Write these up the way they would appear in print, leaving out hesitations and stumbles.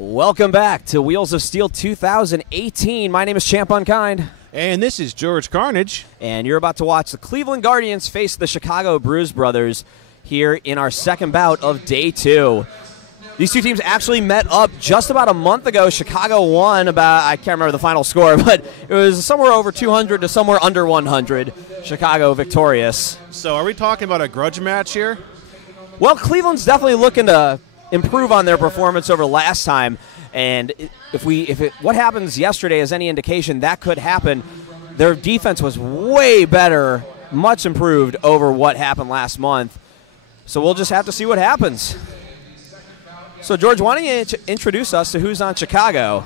Welcome back to Wheels of Steel 2018. My name is Champ Unkind. And this is George Carnage. And you're about to watch the Cleveland Guardians face the Chicago Bruise Brothers here in our second bout of Day 2. These two teams actually met up just about a month ago. Chicago won about, I can't remember the final score, but it was somewhere over 200 to somewhere under 100. Chicago victorious. So are we talking about a grudge match here? Well, Cleveland's definitely looking to improve on their performance over last time, and what happens yesterday is any indication, that could happen. Their defense was way better, much improved over what happened last month. So we'll just have to see what happens. So George, why don't you introduce us to who's on Chicago?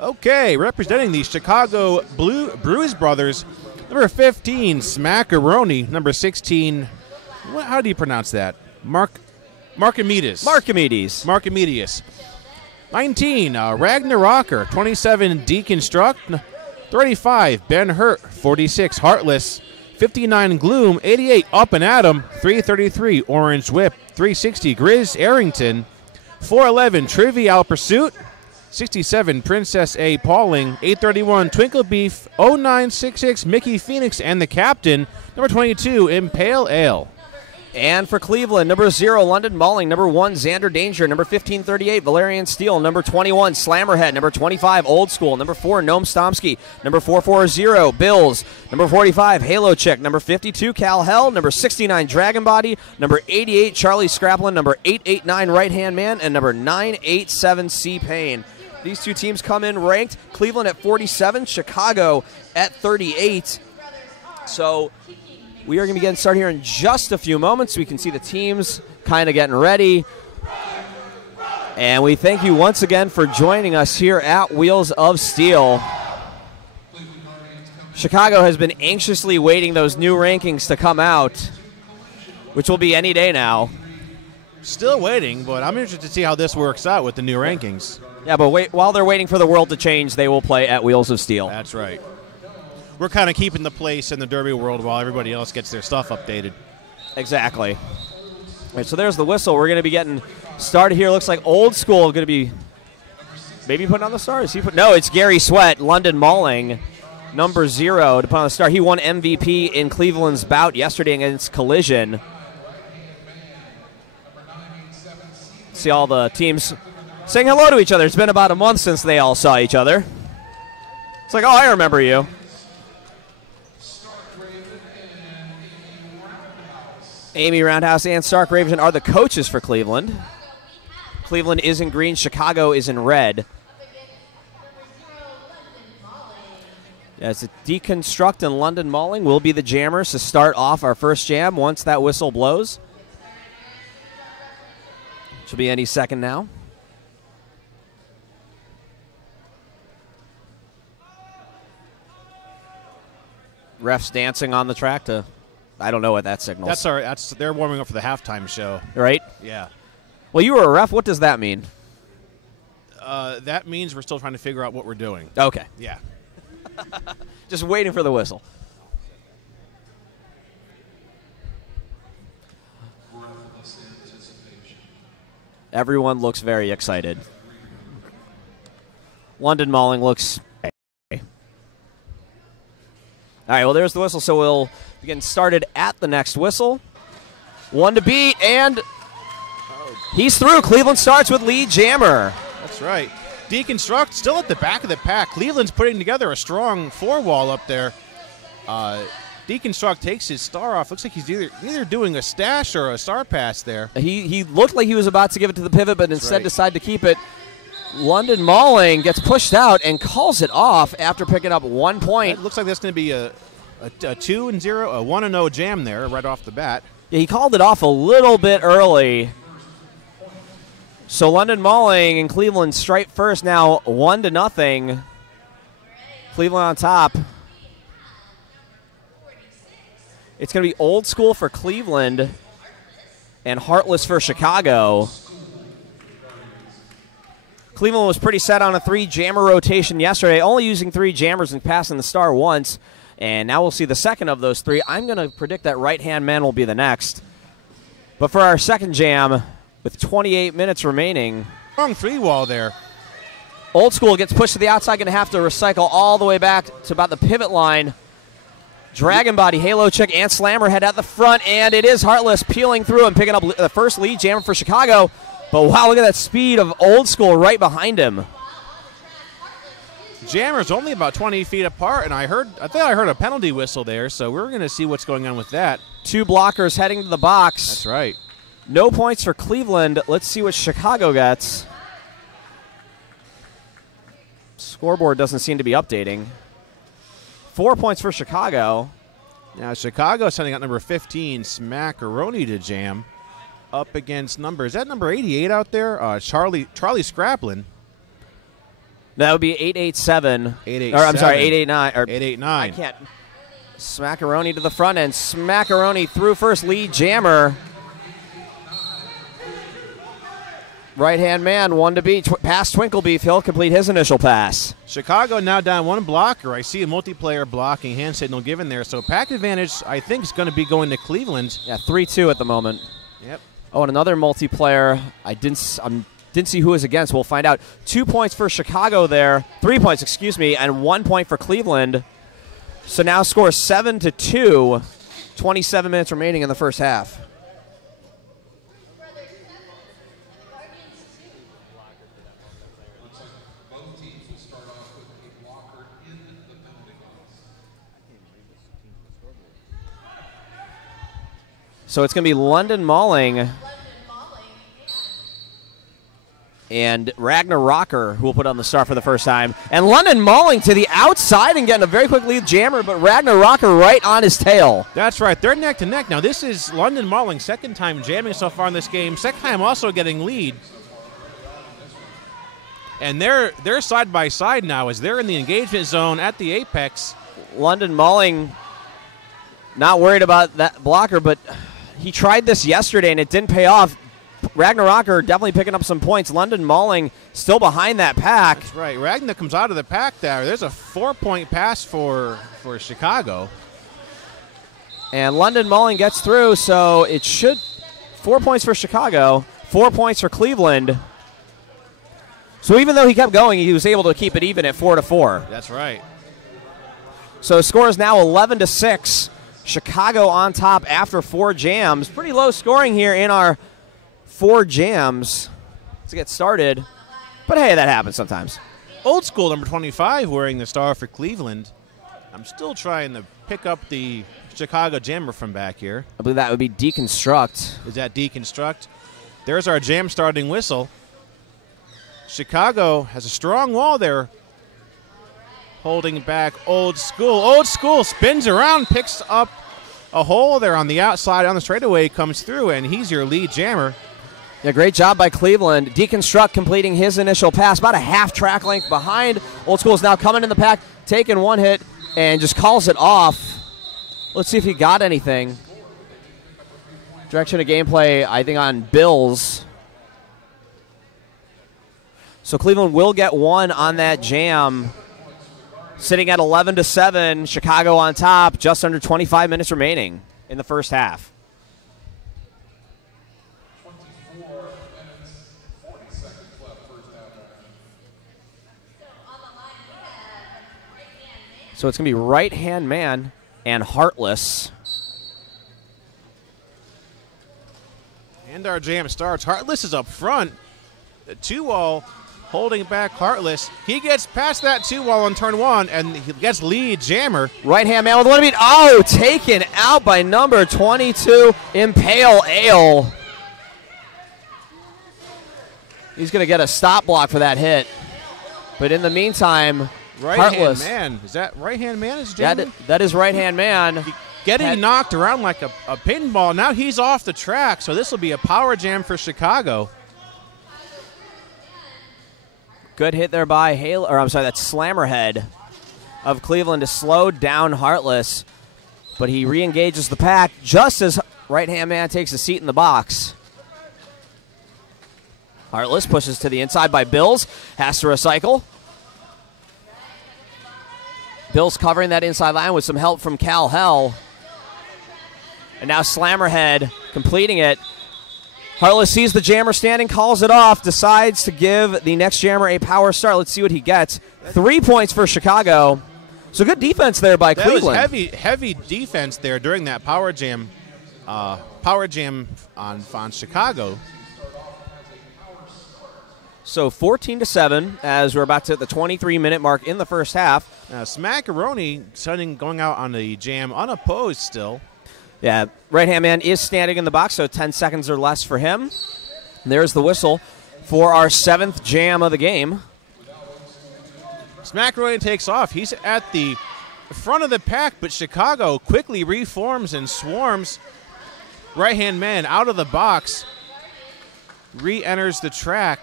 Okay, representing the Chicago Bruise Brothers, number 15, Smackaroni, number 16, how do you pronounce that? Markamides. 19, Ragnarocker. 27, Deconstruct. 35, Ben Hurt. 46, Heartless. 59, Gloom. 88, Up and Atom. 333, Orange Whip. 360, Grizz Arrington. 411, Trivial Pursuit. 67, Princess A. Pauling. 831, Twinkle Beef. 0966, Mickey Phoenix and the Captain. Number 22, Impale Ale. And for Cleveland, number 0, London Mauling. Number 1, Xander Danger. Number 1538, Valerian Steele. Number 21, Slammerhead. Number 25, Old School. Number 4, Noam Stomsky. Number 440, Bills. Number 45, Halo Chick. Number 52, Cal Hell. Number 69, Dragon Body. Number 88, Charlie Scraplin. Number 889, Right Hand Man. And number 987, C-Pain. These two teams come in ranked. Cleveland at 47, Chicago at 38. So we are going to be getting started here in just a few moments. We can see the teams kind of getting ready. And we thank you once again for joining us here at Wheels of Steel. Chicago has been anxiously waiting those new rankings to come out, which will be any day now. Still waiting, but I'm interested to see how this works out with the new rankings. Yeah, but while they're waiting for the world to change, they will play at Wheels of Steel. That's right. We're kind of keeping the place in the Derby world while everybody else gets their stuff updated. Exactly. All right, so there's the whistle. We're going to be getting started here. Looks like Old School going to be maybe putting on the stars. No, it's Gary Sweat, London Mauling, number 0 to put on the star. He won MVP in Cleveland's bout yesterday against Collision. See all the teams saying hello to each other. It's been about a month since they all saw each other. It's like, oh, I remember you. Amy Roundhouse and Stark Raven are the coaches for Cleveland. Cleveland is in green. Chicago is in red. As a Deconstruct and London Mauling will be the jammers to start off our first jam once that whistle blows. Which will be any second now. Refs dancing on the track to... I don't know what that signals. That's all right. They're warming up for the halftime show. Right? Yeah. Well, you were a ref. What does that mean? That means we're still trying to figure out what we're doing. Okay. Yeah. Just waiting for the whistle. Everyone looks very excited. London Mauling looks... All right, well, there's the whistle, so we'll begin started at the next whistle. 1 to beat, and he's through. Cleveland starts with lead jammer. That's right. Deconstruct still at the back of the pack. Cleveland's putting together a strong 4-wall up there. Deconstruct takes his star off. Looks like he's either doing a stash or a star pass there. He looked like he was about to give it to the pivot, but instead decided to keep it. London Mauling gets pushed out and calls it off after picking up 1 point. It looks like that's going to be a 2-0, a 1-0 jam there right off the bat. Yeah, he called it off a little bit early. So London Mauling and Cleveland straight first now, 1-0. Cleveland on top. It's going to be Old School for Cleveland and Heartless for Chicago. Cleveland was pretty set on a 3-jammer rotation yesterday, only using 3 jammers and passing the star once. And now we'll see the second of those 3. I'm going to predict that right-hand man will be the next. But for our second jam, with 28 minutes remaining. Strong 3-wall there. Old School gets pushed to the outside, going to have to recycle all the way back to about the pivot line. Dragon Body, Halo Chick, and Slammerhead at the front, and it is Heartless peeling through and picking up the first lead jammer for Chicago. But wow, look at that speed of Old School right behind him. Jammer's only about 20 feet apart, and I thought I heard a penalty whistle there, so we're going to see what's going on with that. 2 blockers heading to the box. That's right. No points for Cleveland. Let's see what Chicago gets. Scoreboard doesn't seem to be updating. 4 points for Chicago. Now Chicago sending out number 15, Smackaroni, to jam up against is that number 88 out there? Charlie Scraplin. That would be 887. 887. Or I'm sorry, 889. Or 889. I can't. Smackaroni to the front end. Smackaroni through first lead jammer. Right-hand man, 1 to beat. Past Twinklebeef. He'll complete his initial pass. Chicago now down 1 blocker. I see a multiplayer blocking, hand signal given there. So pack advantage, I think, is going to be going to Cleveland. Yeah, 3-2 at the moment. Yep. Oh, and another multiplayer. I didn't see who it was against. We'll find out. 2 points for Chicago there. 3 points, excuse me, and 1 point for Cleveland. So now score 7-2. 27 minutes remaining in the first half. So it's going to be London Mauling and Ragnar Rocker who will put on the start for the first time. And London Mauling to the outside and getting a very quick lead jammer, but Ragnar Rocker right on his tail. That's right. They're neck to neck. Now this is London Mauling, second time jamming so far in this game. Second time also getting lead. And they're side by side now as they're in the engagement zone at the apex. London Mauling not worried about that blocker, but he tried this yesterday and it didn't pay off. Ragnar Rocker definitely picking up some points. London Mauling still behind that pack. That's right. Ragnar comes out of the pack there. There's a 4-point pass for Chicago. And London Mauling gets through, so it should 4 points for Chicago, 4 points for Cleveland. So even though he kept going, he was able to keep it even at 4-4. That's right. So the score is now 11-6. Chicago on top after 4 jams. Pretty low scoring here in our 4 jams to get started. But hey, that happens sometimes. Old School, number 25, wearing the star for Cleveland. I'm still trying to pick up the Chicago jammer from back here. I believe that would be Deconstruct. Is that Deconstruct? There's our jam starting whistle. Chicago has a strong wall there. Holding back Old School. Old School spins around, picks up a hole there on the outside on the straightaway, comes through, and he's your lead jammer. Yeah, great job by Cleveland. Deconstruct completing his initial pass, about a half track length behind. Old School is now coming in the pack, taking 1 hit, and just calls it off. Let's see if he got anything. Direction of gameplay, I think, on Bills. So Cleveland will get 1 on that jam. Sitting at 11-7, Chicago on top, just under 25 minutes remaining in the first half. 24 minutes, 40 seconds left, first half. So it's going to be right-hand man and Heartless. And our jam starts. Heartless is up front. The 2-wall holding back Heartless. He gets past that 2-wall on turn 1, and he gets lead jammer. Right-hand man with 1 beat. Oh, taken out by number 22, Impale Ale. He's going to get a stop block for that hit. But in the meantime, Heartless. Right-hand man. Is that right-hand man is jamming? That is right-hand man. Getting knocked around like a pinball. Now he's off the track, so this will be a power jam for Chicago. Good hit there by that's Slammerhead of Cleveland to slow down Heartless. But he re-engages the pack just as right-hand man takes a seat in the box. Heartless pushes to the inside by Bills. Has to recycle. Bills covering that inside line with some help from Cal Hell. And now Slammerhead completing it. Heartless sees the jammer standing, calls it off, decides to give the next jammer a power start. Let's see what he gets. 3 points for Chicago. So good defense there by Cleveland. That was heavy defense there during that power jam on Chicago. So 14-7 as we're about to hit the 23-minute mark in the first half. Now Smackaroni going out on the jam unopposed still. Yeah, right-hand man is standing in the box, so 10 seconds or less for him. And there's the whistle for our 7th jam of the game. Smackaroni takes off. He's at the front of the pack, but Chicago quickly reforms and swarms. Right-hand man out of the box, re-enters the track.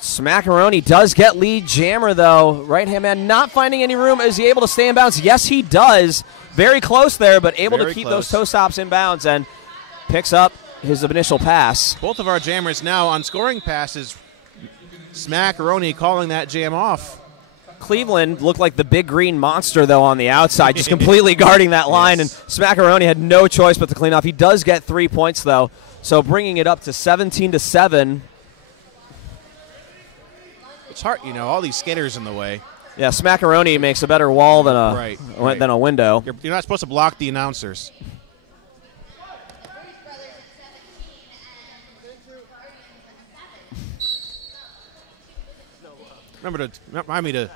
Smackaroni does get lead jammer, though. Right-hand man not finding any room. Is he able to stay in bounds? Yes, he does. Very close there, but able to keep those toe stops in bounds and picks up his initial pass. Both of our jammers now on scoring passes. Smackaroni calling that jam off. Cleveland looked like the big green monster, though, on the outside, just completely guarding that line, Yes. and Smackaroni had no choice but to clean off. He does get 3 points, though, so bringing it up to 17-7. It's hard, all these skaters in the way. Yeah, Smackaroni makes a better wall than a window. You're not supposed to block the announcers. Remind me to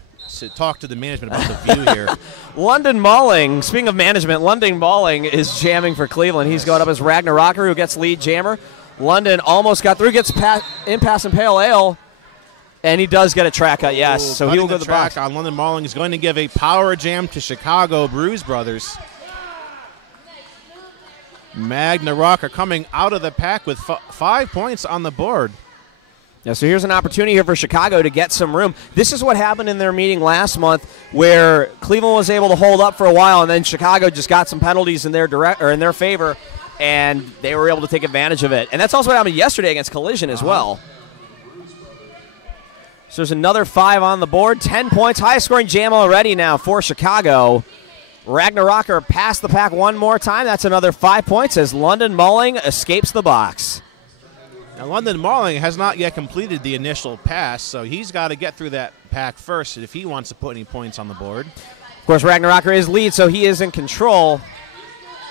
talk to the management about the view here. London Malling, speaking of management, London Malling is jamming for Cleveland. He's going up as Ragnar Rocker, who gets lead jammer. London almost got through, gets in pass and pale ale. And he does get a track cut, yes. Ooh, so he will go to the track box. On London Malling is going to give a power jam to Chicago Bruise Brothers. Magna Rocker coming out of the pack with 5 points on the board. Yeah, so here's an opportunity here for Chicago to get some room. This is what happened in their meeting last month, where Cleveland was able to hold up for a while, and then Chicago just got some penalties in their favor, and they were able to take advantage of it. And that's also what happened yesterday against Collision as well. So there's another 5 on the board. 10 points. Highest scoring jam already now for Chicago. Ragnar Rocker passed the pack one more time. That's another 5 points as London Malling escapes the box. Now, London Malling has not yet completed the initial pass, so he's got to get through that pack first if he wants to put any points on the board. Of course, Ragnar Rocker is lead, so he is in control.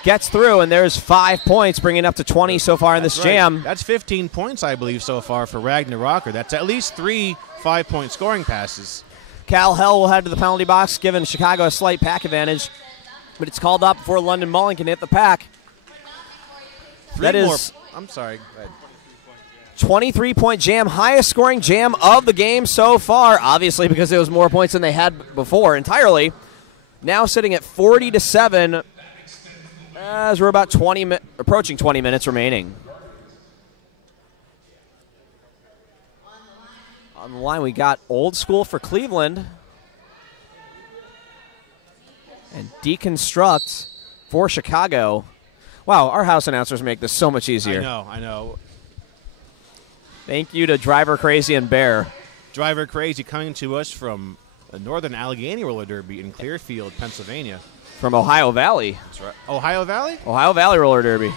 Gets through, and there's 5 points, bringing it up to 20 so far in this jam. That's 15 points, I believe, so far for Ragnar Rocker. That's at least 3 5-point scoring passes. Cal Hell will head to the penalty box, giving Chicago a slight pack advantage. But it's called up before London Malling can hit the pack. I'm sorry. Go ahead. 23-point jam, highest scoring jam of the game so far, obviously because it was more points than they had before entirely. Now sitting at 40-7 as we're about approaching 20 minutes remaining. On the line, we got Old School for Cleveland and Deconstruct for Chicago. Wow, our house announcers make this so much easier. I know. Thank you to Driver Crazy and Bear. Driver Crazy coming to us from the Northern Allegheny Roller Derby in Clearfield, Pennsylvania. From Ohio Valley. That's right. Ohio Valley? Ohio Valley Roller Derby.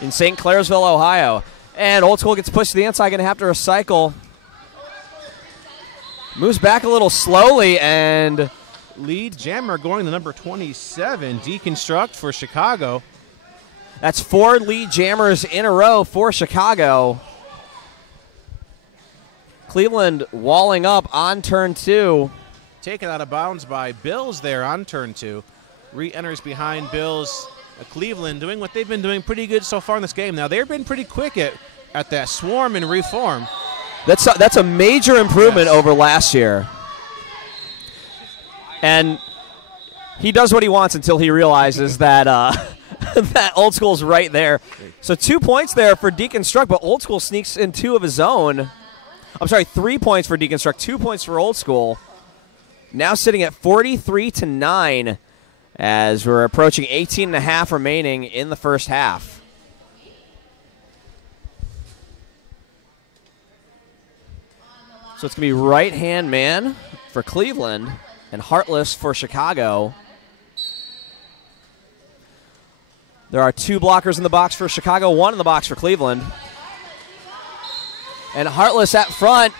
In St. Clairsville, Ohio. And Old School gets pushed to the inside, going to have to recycle. Moves back a little slowly, and lead jammer going to number 27, Deconstruct for Chicago. That's 4 lead jammers in a row for Chicago. Cleveland walling up on turn 2. Taken out of bounds by Bills there on turn 2. Re-enters behind Bills. Cleveland doing what they've been doing pretty good so far in this game. Now, they've been pretty quick at that swarm and reform. That's a major improvement over last year. And he does what he wants until he realizes that that Old School's right there. So 2 points there for Deconstruct, but Old School sneaks in 2 of his own. I'm sorry, 3 points for Deconstruct, 2 points for Old School. Now sitting at 43-9 as we're approaching 18.5 remaining in the first half. So it's going to be right-hand man for Cleveland and Heartless for Chicago. There are 2 blockers in the box for Chicago, 1 in the box for Cleveland. And Hartless at front.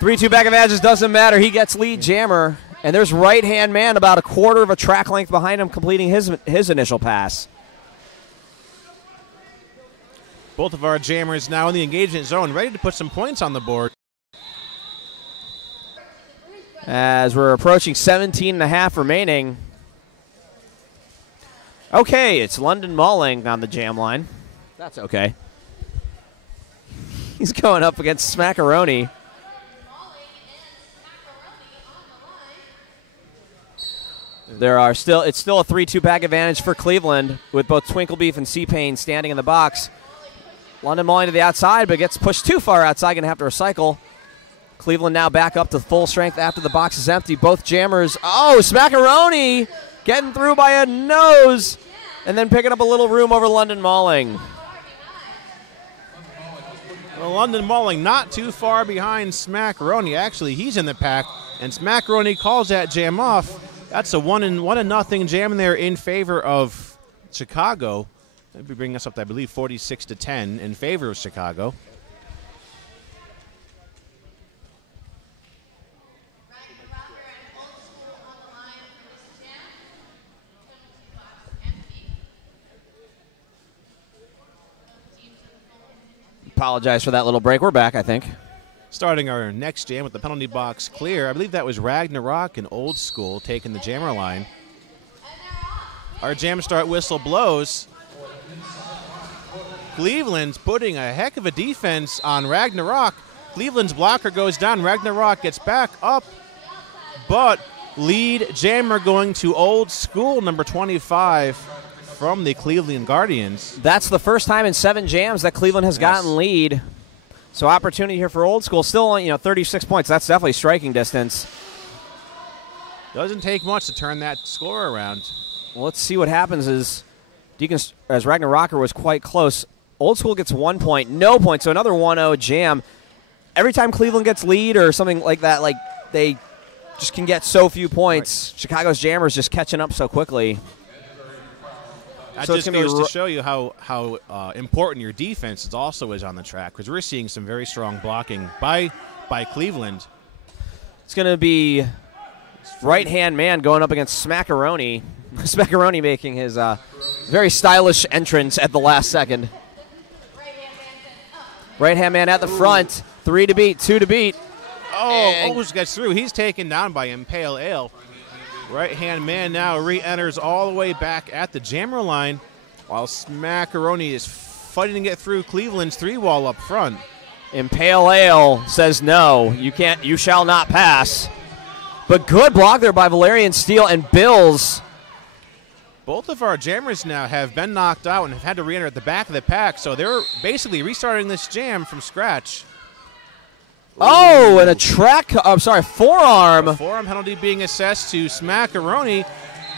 3-2 back advantages doesn't matter. He gets lead jammer. And there's right-hand man about a quarter of a track length behind him completing his initial pass. Both of our jammers now in the engagement zone, ready to put some points on the board. As we're approaching 17.5 remaining. Okay, it's London Malling on the jam line. That's okay. He's going up against Smackaroni. It's still a 3-2 back advantage for Cleveland with both Twinkle Beef and C-Pain standing in the box. London Malling to the outside, but gets pushed too far outside, going to have to recycle. Cleveland now back up to full strength after the box is empty. Both jammers. Oh, Smackaroni getting through by a nose and then picking up a little room over London Malling. Well, London Malling not too far behind Smackaroni. Actually, he's in the pack, and Smackaroni calls that jam off. That's a 1-0 jam there in favor of Chicago. That'd be bringing us up to, I believe, 46-10 in favor of Chicago. Apologize for that little break. We're back, I think. Starting our next jam with the penalty box clear. I believe that was Ragnarok and Old School taking the jammer line. Our jam start whistle blows. Cleveland's putting a heck of a defense on Ragnarok. Cleveland's blocker goes down. Ragnarok gets back up, but lead jammer going to Old School, number 25 from the Cleveland Guardians. That's the first time in 7 jams that Cleveland has gotten lead. So opportunity here for Old School. Still, 36 points. That's definitely striking distance. Doesn't take much to turn that score around. Well, let's see what happens as Ragnarok was quite close. Old School gets 1 point, no point, so another 1-0 jam. Every time Cleveland gets lead or something like that, like they just can get so few points. Right. Chicago's jammers just catching up so quickly. That so just goes to show you how important your defense also is on the track, because we're seeing some very strong blocking by Cleveland. It's going to be right-hand man going up against Smackaroni. Smackaroni making his very stylish entrance at the last second. Right-hand man at the front. 3 to beat, 2 to beat. Oh, almost gets through. He's taken down by Impale Ale. Right-hand man now re-enters all the way back at the jammer line, while Smackaroni is fighting to get through Cleveland's 3-wall up front. Impale Ale says no, you shall not pass. But good block there by Valerian Steele and Bills. Both of our jammers now have been knocked out and have had to re-enter at the back of the pack, so they're basically restarting this jam from scratch. Oh, and a forearm. A forearm penalty being assessed to Smackaroni.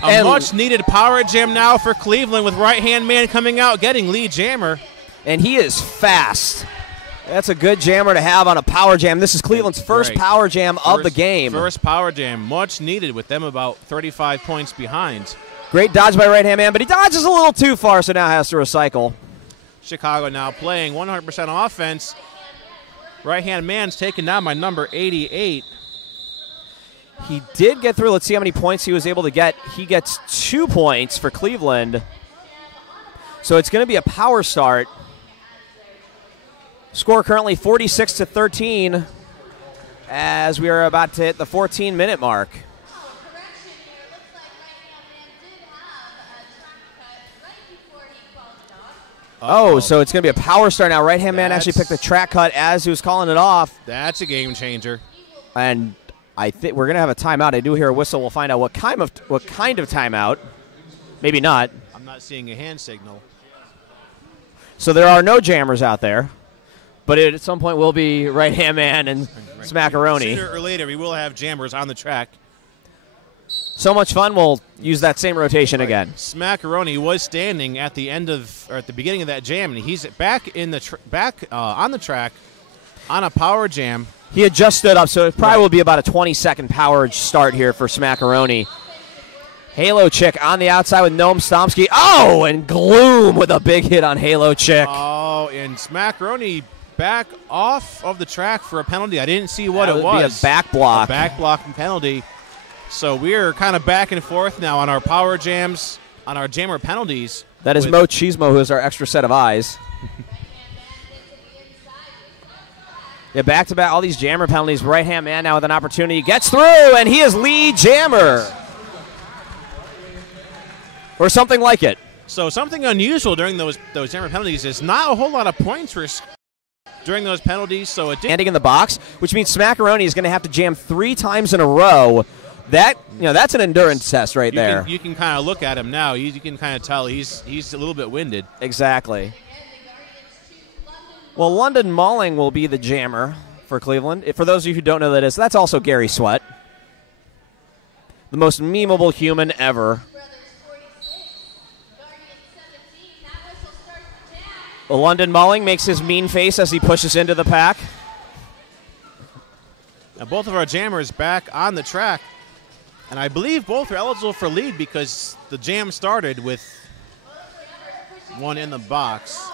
A much-needed power jam now for Cleveland with right-hand man coming out, getting lead jammer. And he is fast. That's a good jammer to have on a power jam. This is Cleveland's first power jam of the game. First power jam, much needed with them about 35 points behind. Great dodge by right-hand man, but he dodges a little too far, so now has to recycle. Chicago now playing 100% offense. Right-hand man's taken down by number 88. He did get through. Let's see how many points he was able to get. He gets 2 points for Cleveland. So it's going to be a power start. Score currently 46-13 as we are about to hit the 14-minute mark. So it's going to be a power start now. Right-hand man actually picked the track cut as he was calling it off. That's a game changer. And I think we're going to have a timeout. I do hear a whistle. We'll find out what kind of timeout. Maybe not. I'm not seeing a hand signal. So there are no jammers out there. But at some point will be right-hand man and Smackaroni. Sooner or later we will have jammers on the track. So much fun, we'll use that same rotation again. Smackaroni was standing at the beginning of that jam, and he's back in the on the track on a power jam. He had just stood up, so it probably will be about a 20-second power start here for Smackaroni. Halo Chick on the outside with Noam Stomsky. Oh, and Gloom with a big hit on Halo Chick. Oh, and Smackaroni back off of the track for a penalty. I didn't see what That it would be was. a back block. A back blocking penalty. So we're kind of back and forth now on our power jams, on our jammer penalties. That is Mo Chismo, who is our extra set of eyes. Yeah, back-to-back, all these jammer penalties. Right-hand man now with an opportunity. Gets through, and he is lead jammer. Or something like it. So something unusual during those jammer penalties is not a whole lot of points during those penalties. So it did. Standing in the box, which means Smackaroni is going to have to jam 3 times in a row. That's an endurance test right there. You can kind of look at him now. You can kind of tell he's a little bit winded. Exactly. Well, London Mauling will be the jammer for Cleveland. For those of you who don't know who that is, that's also Gary Sweat. The most memeable human ever. Well, London Mauling makes his mean face as he pushes into the pack. Now both of our jammers back on the track. And I believe both are eligible for lead because the jam started with one in the box.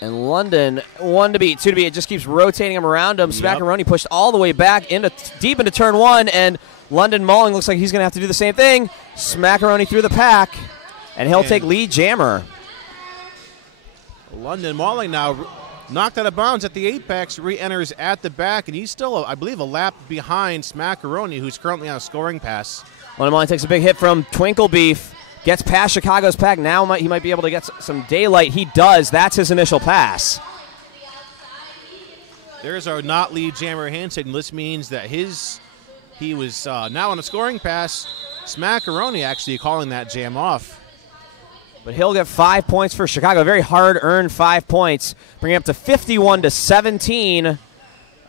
And London, 1 to beat, 2 to beat. It just keeps rotating him around him. Yep. Smackaroni pushed all the way back deep into turn 1, and London Mauling looks like he's going to have to do the same thing. Smackaroni through the pack, and he'll take lead jammer. London Mauling now knocked out of bounds at the apex, re-enters at the back, and he's still, I believe, a lap behind Smackaroni, who's currently on a scoring pass. London Mauling takes a big hit from Twinkle Beef. Gets past Chicago's pack. Now he might be able to get some daylight. He does. That's his initial pass. There's our not lead jammer hand signal. This means that he was now on a scoring pass. Smackaroni actually calling that jam off. But he'll get 5 points for Chicago. Very hard-earned 5 points. Bringing up to 51-17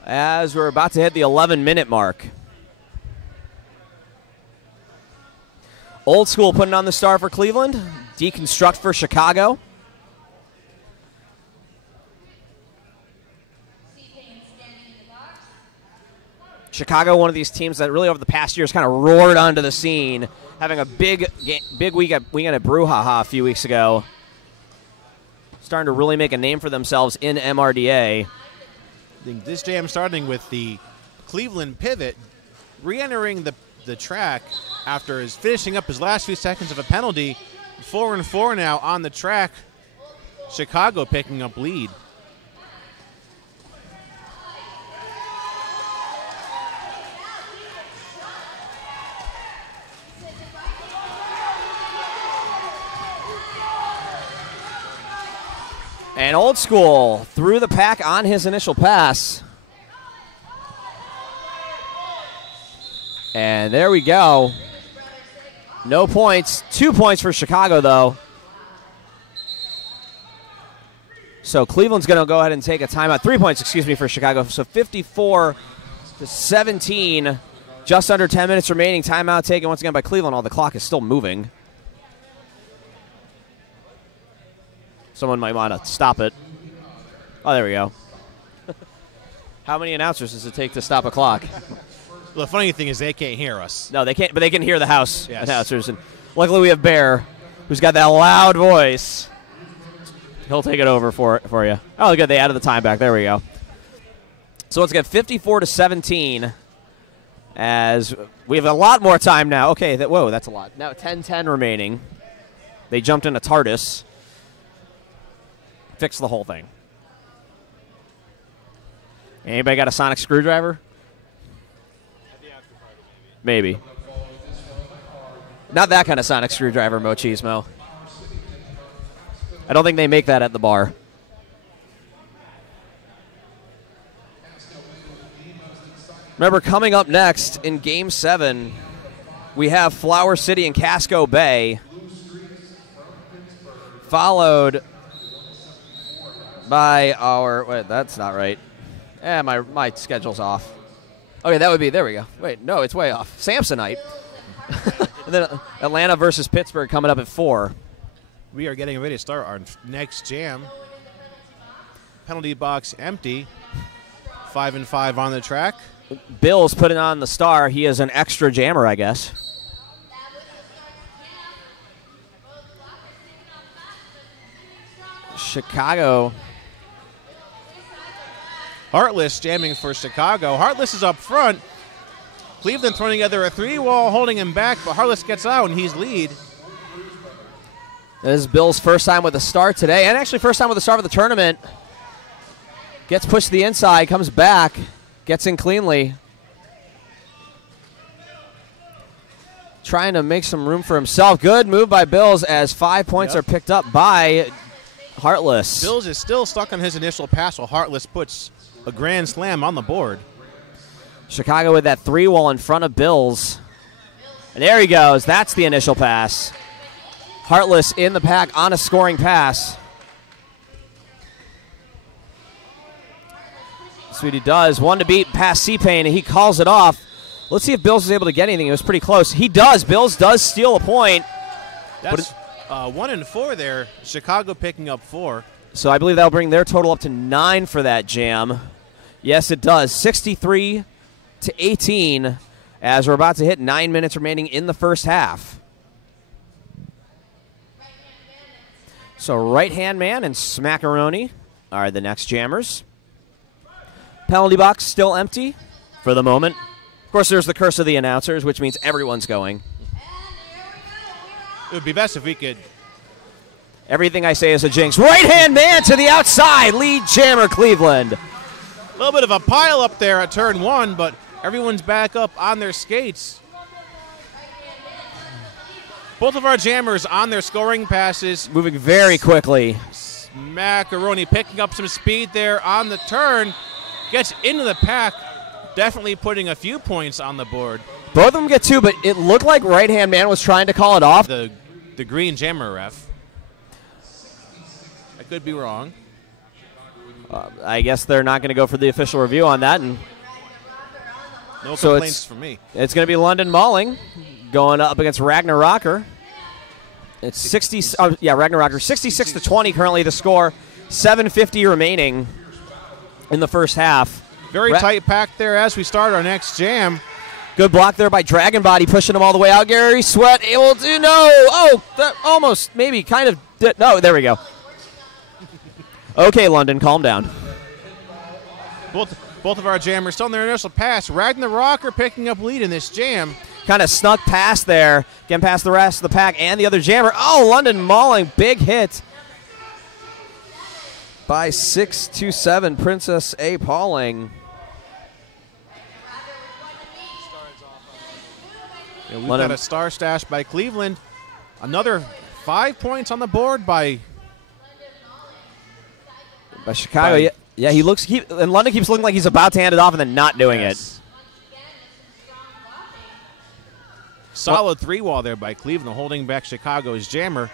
as we're about to hit the 11-minute mark. Old School putting on the star for Cleveland. Deconstruct for Chicago. Chicago, one of these teams that really over the past years kind of roared onto the scene, having a big weekend at Brouhaha a few weeks ago. Starting to really make a name for themselves in MRDA. I think this jam starting with the Cleveland pivot, re-entering the track after finishing up his last few seconds of a penalty. 4-4 now on the track. Chicago picking up lead. And Old School through the pack on his initial pass. And there we go. No points. 2 points for Chicago, though. So Cleveland's going to go ahead and take a timeout. 3 points, for Chicago. So 54-17. Just under 10 minutes remaining. Timeout taken once again by Cleveland. All the clock is still moving. Someone might want to stop it. Oh, there we go. How many announcers does it take to stop a clock? Well, the funny thing is they can't hear us. No, they can't, but they can hear the house announcers. And luckily we have Bear, who's got that loud voice. He'll take it over for you. Oh, good. They added the time back. There we go. So let's get 54-17 as we have a lot more time now. Okay, whoa, that's a lot. Now 10-10 remaining. They jumped in a TARDIS. Fix the whole thing. Anybody got a sonic screwdriver? Maybe. Not that kind of sonic screwdriver, Mochismo. I don't think they make that at the bar. Remember, coming up next in Game 7, we have Flower City and Casco Bay, followed by our... Wait, that's not right. My schedule's off. Okay, that would be... There we go. Wait, no, it's way off. Samsonite. And then Atlanta versus Pittsburgh coming up at 4. We are getting ready to start our next jam. Penalty box empty. 5-5 on the track. Bill's putting on the star. He is an extra jammer, I guess. Chicago. Heartless jamming for Chicago. Heartless is up front. Cleveland throwing together a 3-wall, holding him back, but Heartless gets out, and he's lead. This is Bill's first time with a start today, and actually first time with a start of the tournament. Gets pushed to the inside, comes back, gets in cleanly. Trying to make some room for himself. Good move by Bills as 5 points are picked up by Heartless. Bills is still stuck on his initial pass while Heartless puts a grand slam on the board. Chicago with that 3-wall in front of Bills. And there he goes. That's the initial pass. Heartless in the pack on a scoring pass. That's what he does. One to beat past C-Pain, and he calls it off. Let's see if Bills is able to get anything. It was pretty close. He does. Bills does steal a point. That's 1 and 4 there. Chicago picking up 4. So I believe that'll bring their total up to 9 for that jam. Yes, it does. 63-18 as we're about to hit 9 minutes remaining in the first half. So right-hand man and Smackaroni are the next jammers. Penalty box still empty for the moment. Of course, there's the curse of the announcers, which means everyone's going. It would be best if we could. Everything I say is a jinx. Right-hand man to the outside. Lead jammer Cleveland. A little bit of a pile up there at turn 1, but everyone's back up on their skates. Both of our jammers on their scoring passes. Moving very quickly. Macaroni picking up some speed there on the turn. Gets into the pack. Definitely putting a few points on the board. Both of them get 2, but it looked like right-hand man was trying to call it off. The green jammer ref. I could be wrong. I guess they're not going to go for the official review on that. And no so complaints from me. It's going to be London Mauling going up against Ragnar Rocker. It's 60. Ragnar Rocker 66-20 currently the score. 7:50 remaining in the first half. Very tight pack there as we start our next jam. Good block there by Dragon Body, pushing him all the way out. Gary Sweat able to that almost maybe kind of no. There we go. Okay, London, calm down. Both of our jammers still in their initial pass. Ragnar Rocker picking up lead in this jam. Kind of snuck past there, getting past the rest of the pack and the other jammer. Oh, London Mauling, big hit by 6-7, Princess A. Pauling. Yeah, we've got a star stash by Cleveland. Another 5 points on the board by Chicago. Yeah, and London keeps looking like he's about to hand it off and then not doing it. Solid 3-wall there by Cleveland, holding back Chicago's jammer.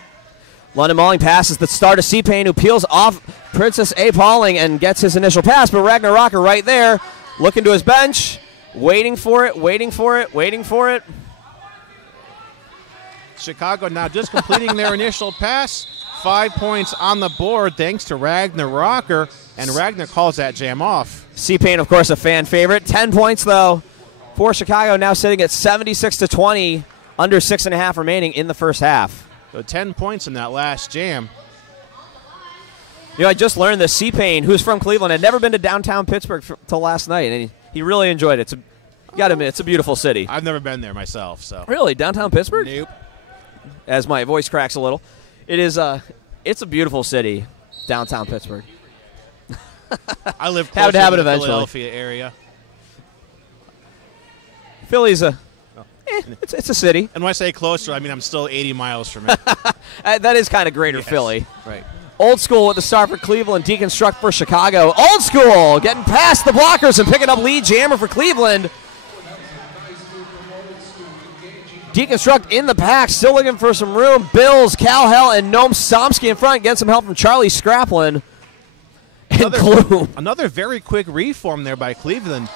London Mauling passes the star to C-Pain, who peels off Princess A. Pauling and gets his initial pass, but Ragnar Rocker right there, looking to his bench, waiting for it. Chicago now just completing their initial pass. 5 points on the board thanks to Ragnar Rocker, and Ragnar calls that jam off. C-Pain, of course, a fan favorite. 10 points, though, for Chicago, now sitting at 76-20, under 6.5 remaining in the first half. So 10 points in that last jam. I just learned that C-Pain, who's from Cleveland, had never been to downtown Pittsburgh till last night, and he really enjoyed it. You got to admit, it's a beautiful city. I've never been there myself. So Really? Downtown Pittsburgh? Nope. As my voice cracks a little. It's a beautiful city, downtown Pittsburgh. I live close to the Philadelphia area. Philly's it's a city. And when I say closer, I mean I'm still 80 miles from it. That is kind of greater Philly. Right. Old School with the start for Cleveland, Deconstruct for Chicago. Old School getting past the blockers and picking up lead jammer for Cleveland. Deconstruct in the pack, still looking for some room. Bills, Cal Hell, and Noam Somsky in front. Getting some help from Charlie Scraplin. And Gloom. Another very quick reform there by Cleveland.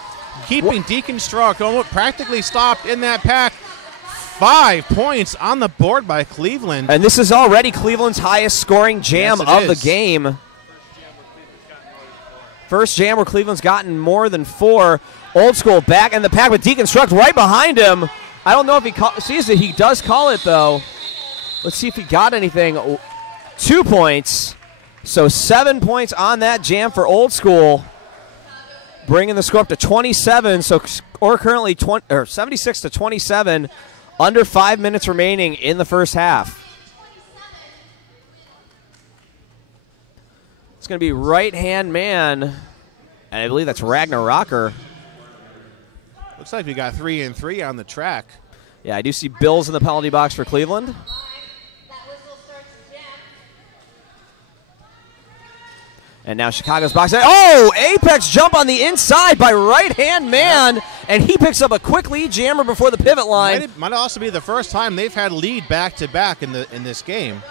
Keeping Deconstruct almost practically stopped in that pack. 5 points on the board by Cleveland. And this is already Cleveland's highest scoring jam of the game. First jam where Cleveland's gotten more than 4. Old School back in the pack with Deconstruct right behind him. I don't know if he sees it. He does call it, though. Let's see if he got anything. 2 points So 7 points on that jam for Old School, bringing the score up to 27. So or currently 76 to 27, under 5 minutes remaining in the first half. It's going to be right-hand man, and I believe that's Ragnar Rocker. Looks like we got 3 and 3 on the track. Yeah, I do see Bills in the penalty box for Cleveland. And now Chicago's box. Oh, apex jump on the inside by right-hand man, and he picks up a quick lead jammer before the pivot line. Might also be the first time they've had lead back-to-back in this game.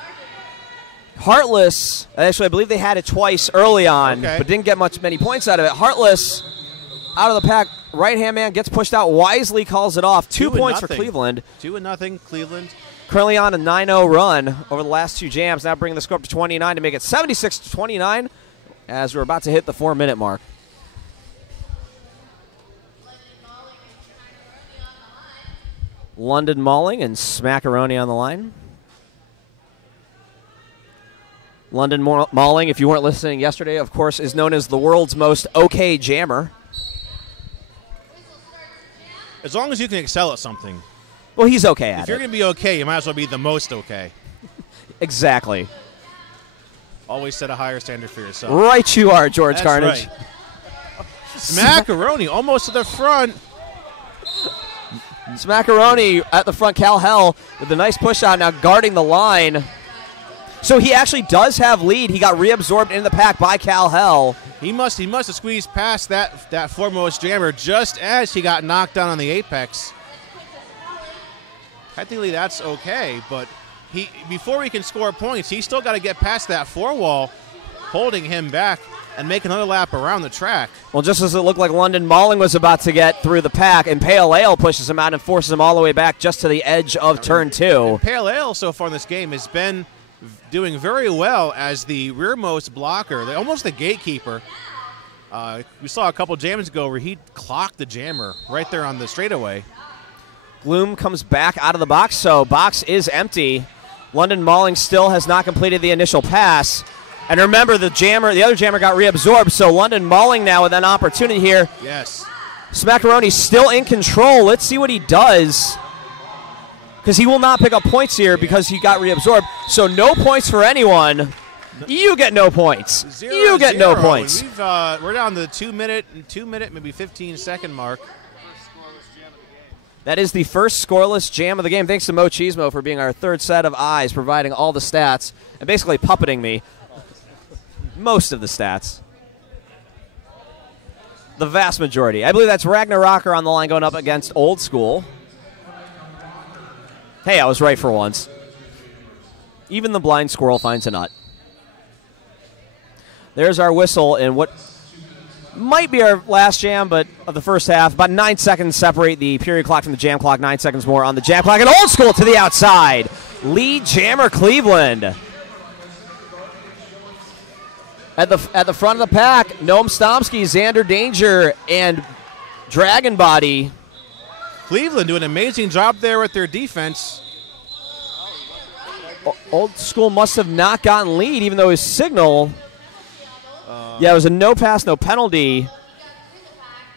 Heartless, actually, I believe they had it twice early on, okay, but didn't get many points out of it. Heartless, out of the pack, right-hand man gets pushed out. Wisely calls it off. 2 points for Cleveland. 2-0 Cleveland. Currently on a 9-0 run over the last 2 jams, now bringing the score up to 29 to make it 76 to 29 as we're about to hit the 4-minute mark. London Mauling and Smackaroni on the line. London Mauling, if you weren't listening yesterday, of course, is known as the world's most okay jammer. As long as you can excel at something. Well, he's okay at it. If you're going to be okay, you might as well be the most okay. Exactly. Always set a higher standard for yourself. Right you are, George That's Carnage. Right. Smackaroni almost to the front. Smackaroni at the front, Cal Hell with a nice push out now guarding the line. So he actually does have lead. He got reabsorbed in the pack by Cal Hell. He must have squeezed past that foremost jammer just as he got knocked down on the apex. Technically that's okay, but before he can score points, he's still got to get past that 4 wall, holding him back and make another lap around the track. Well, just as it looked like London Mauling was about to get through the pack, and Pale Ale pushes him out and forces him all the way back just to the edge of turn 2. And Pale Ale so far in this game has been doing very well as the rearmost blocker, almost the gatekeeper. We saw a couple jams ago where he clocked the jammer right there on the straightaway. Gloom comes back out of the box, so box is empty. London Mauling still has not completed the initial pass. And remember, the other jammer got reabsorbed, so London Mauling now with an opportunity here. Yes. Smackaroni's still in control. Let's see what he does. Because he will not pick up points here because he got reabsorbed. So no points for anyone. You get no points. You get no points. We're down to the 2 minute, maybe 15-second mark. That is the first scoreless jam of the game. Thanks to Mo Chismo for being our third set of eyes, providing all the stats, and basically puppeting me. Most of the stats. The vast majority. I believe that's Ragnar Rocker on the line going up against Old School. Hey, I was right for once. Even the blind squirrel finds a nut. There's our whistle in what might be our last jam, but of the first half. About 9 seconds separate the period clock from the jam clock. 9 seconds more on the jam clock. And Old School to the outside. Lead jammer Cleveland. At the front of the pack, Noam Stomsky, Xander Danger, and Dragon Body. Cleveland doing an amazing job there with their defense. Old School must have not gotten lead, even though his signal. Yeah, it was a no pass, no penalty.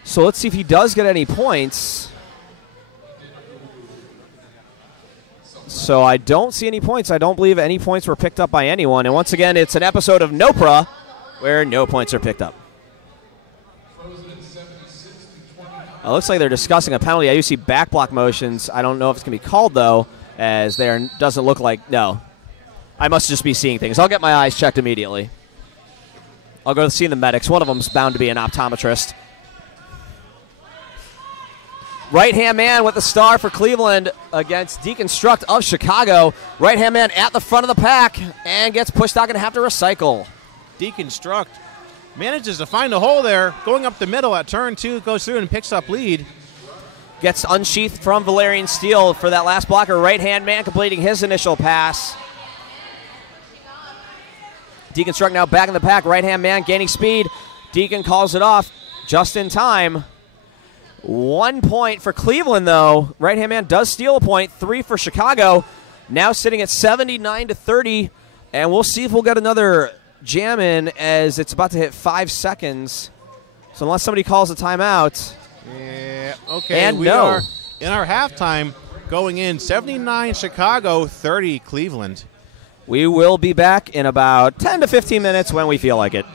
So let's see if he does get any points. So I don't see any points. I don't believe any points were picked up by anyone. And once again, it's an episode of Nopra where no points are picked up. It looks like they're discussing a penalty. I do see back block motions. I don't know if it's going to be called, though, as there doesn't look like. No. I must just be seeing things. I'll get my eyes checked immediately. I'll go see the medics. One of them's bound to be an optometrist. Right-hand man with the star for Cleveland against Deconstruct of Chicago. Right-hand man at the front of the pack and gets pushed out, going to have to recycle. Deconstruct manages to find a hole there, going up the middle at turn 2, goes through and picks up lead. Gets unsheathed from Valerian Steel for that last blocker. Right-hand man completing his initial pass. Deconstruct now back in the pack. Right-hand man gaining speed. Deacon calls it off just in time. 1 point for Cleveland, though. Right-hand man does steal a point. 3 for Chicago. Now sitting at 79 to 30. And we'll see if we'll get another jamming as it's about to hit 5 seconds. So unless somebody calls a timeout. Yeah, okay. And we no. are in our halftime going in 79 Chicago, 30 Cleveland. We will be back in about 10 to 15 minutes when we feel like it.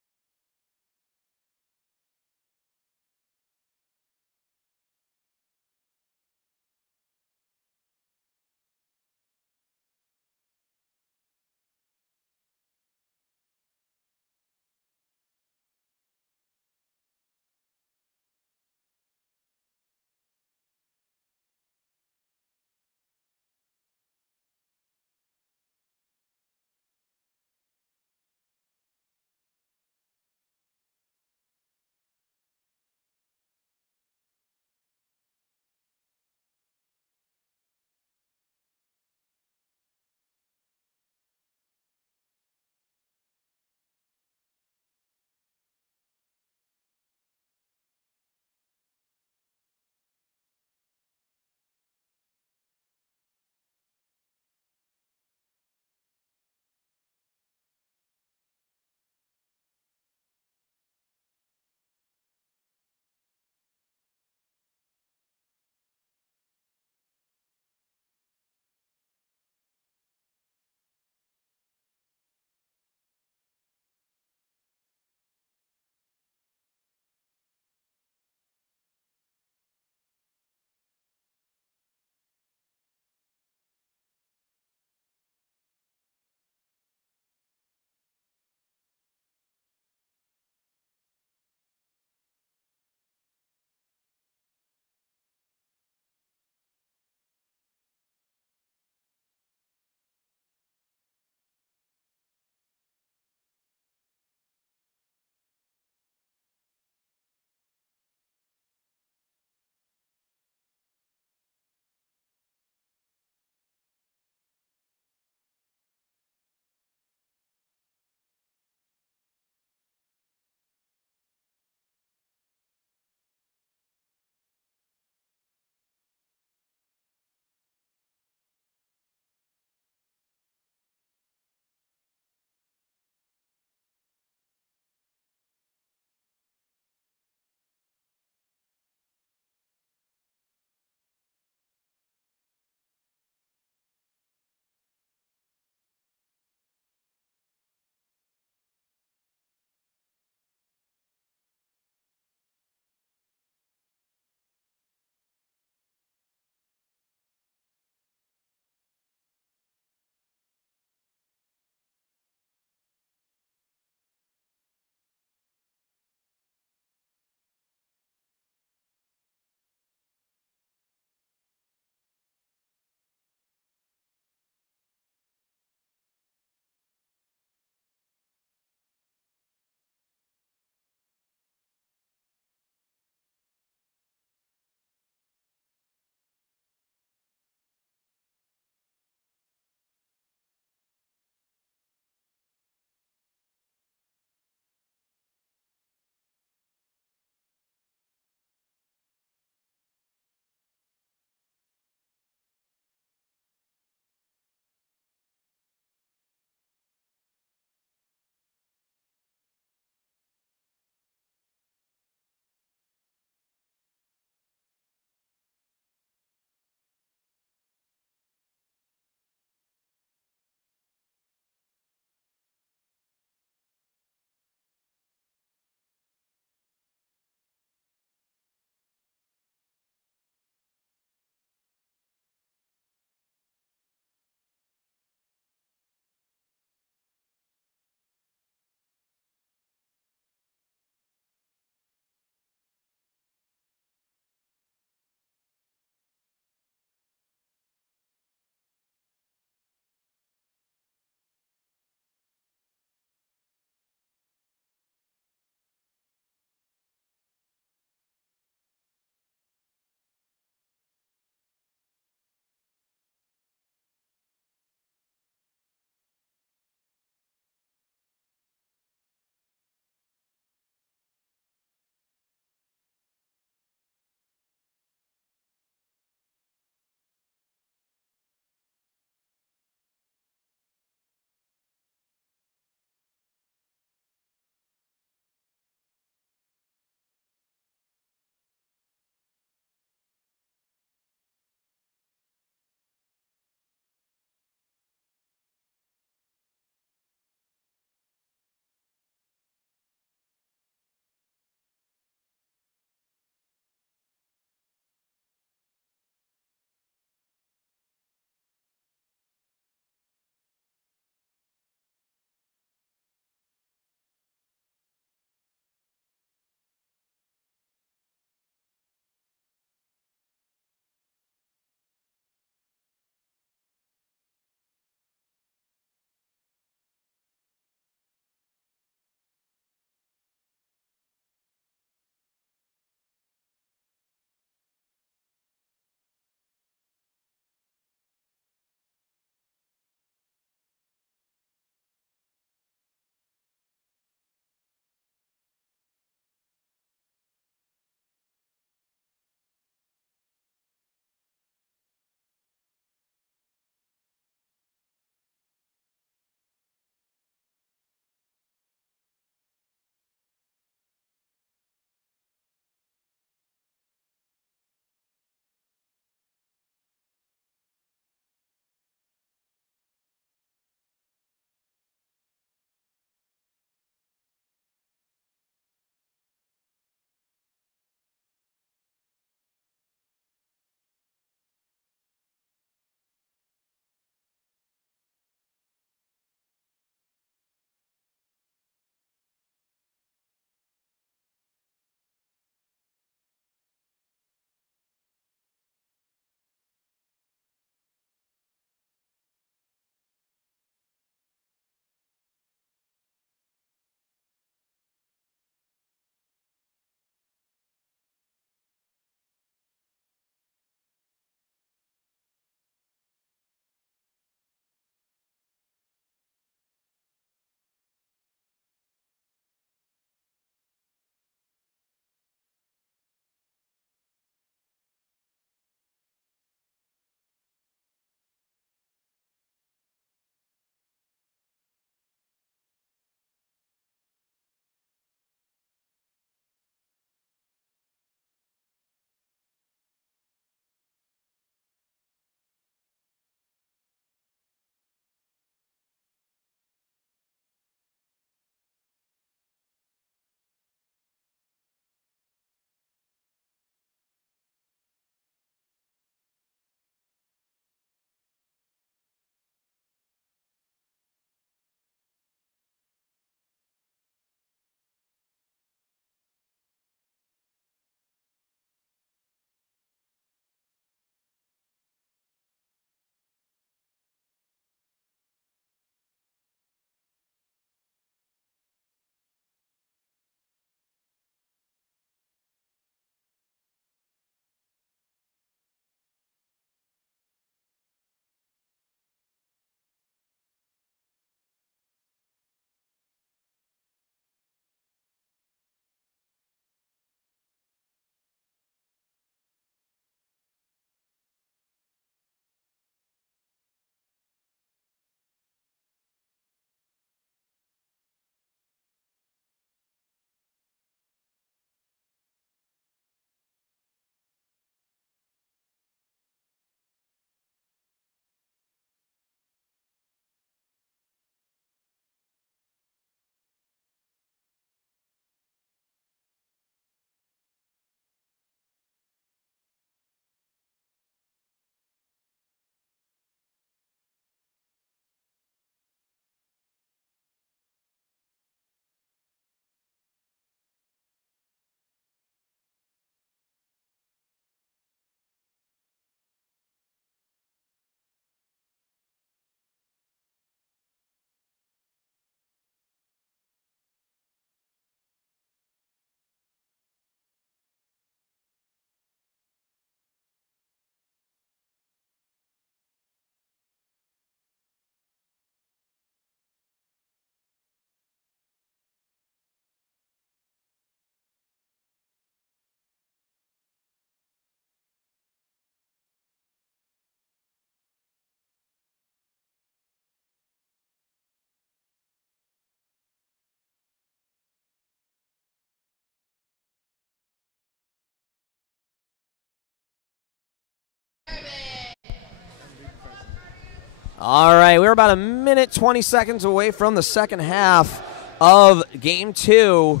All right, we're about a minute, 20 seconds away from the second half of Game 2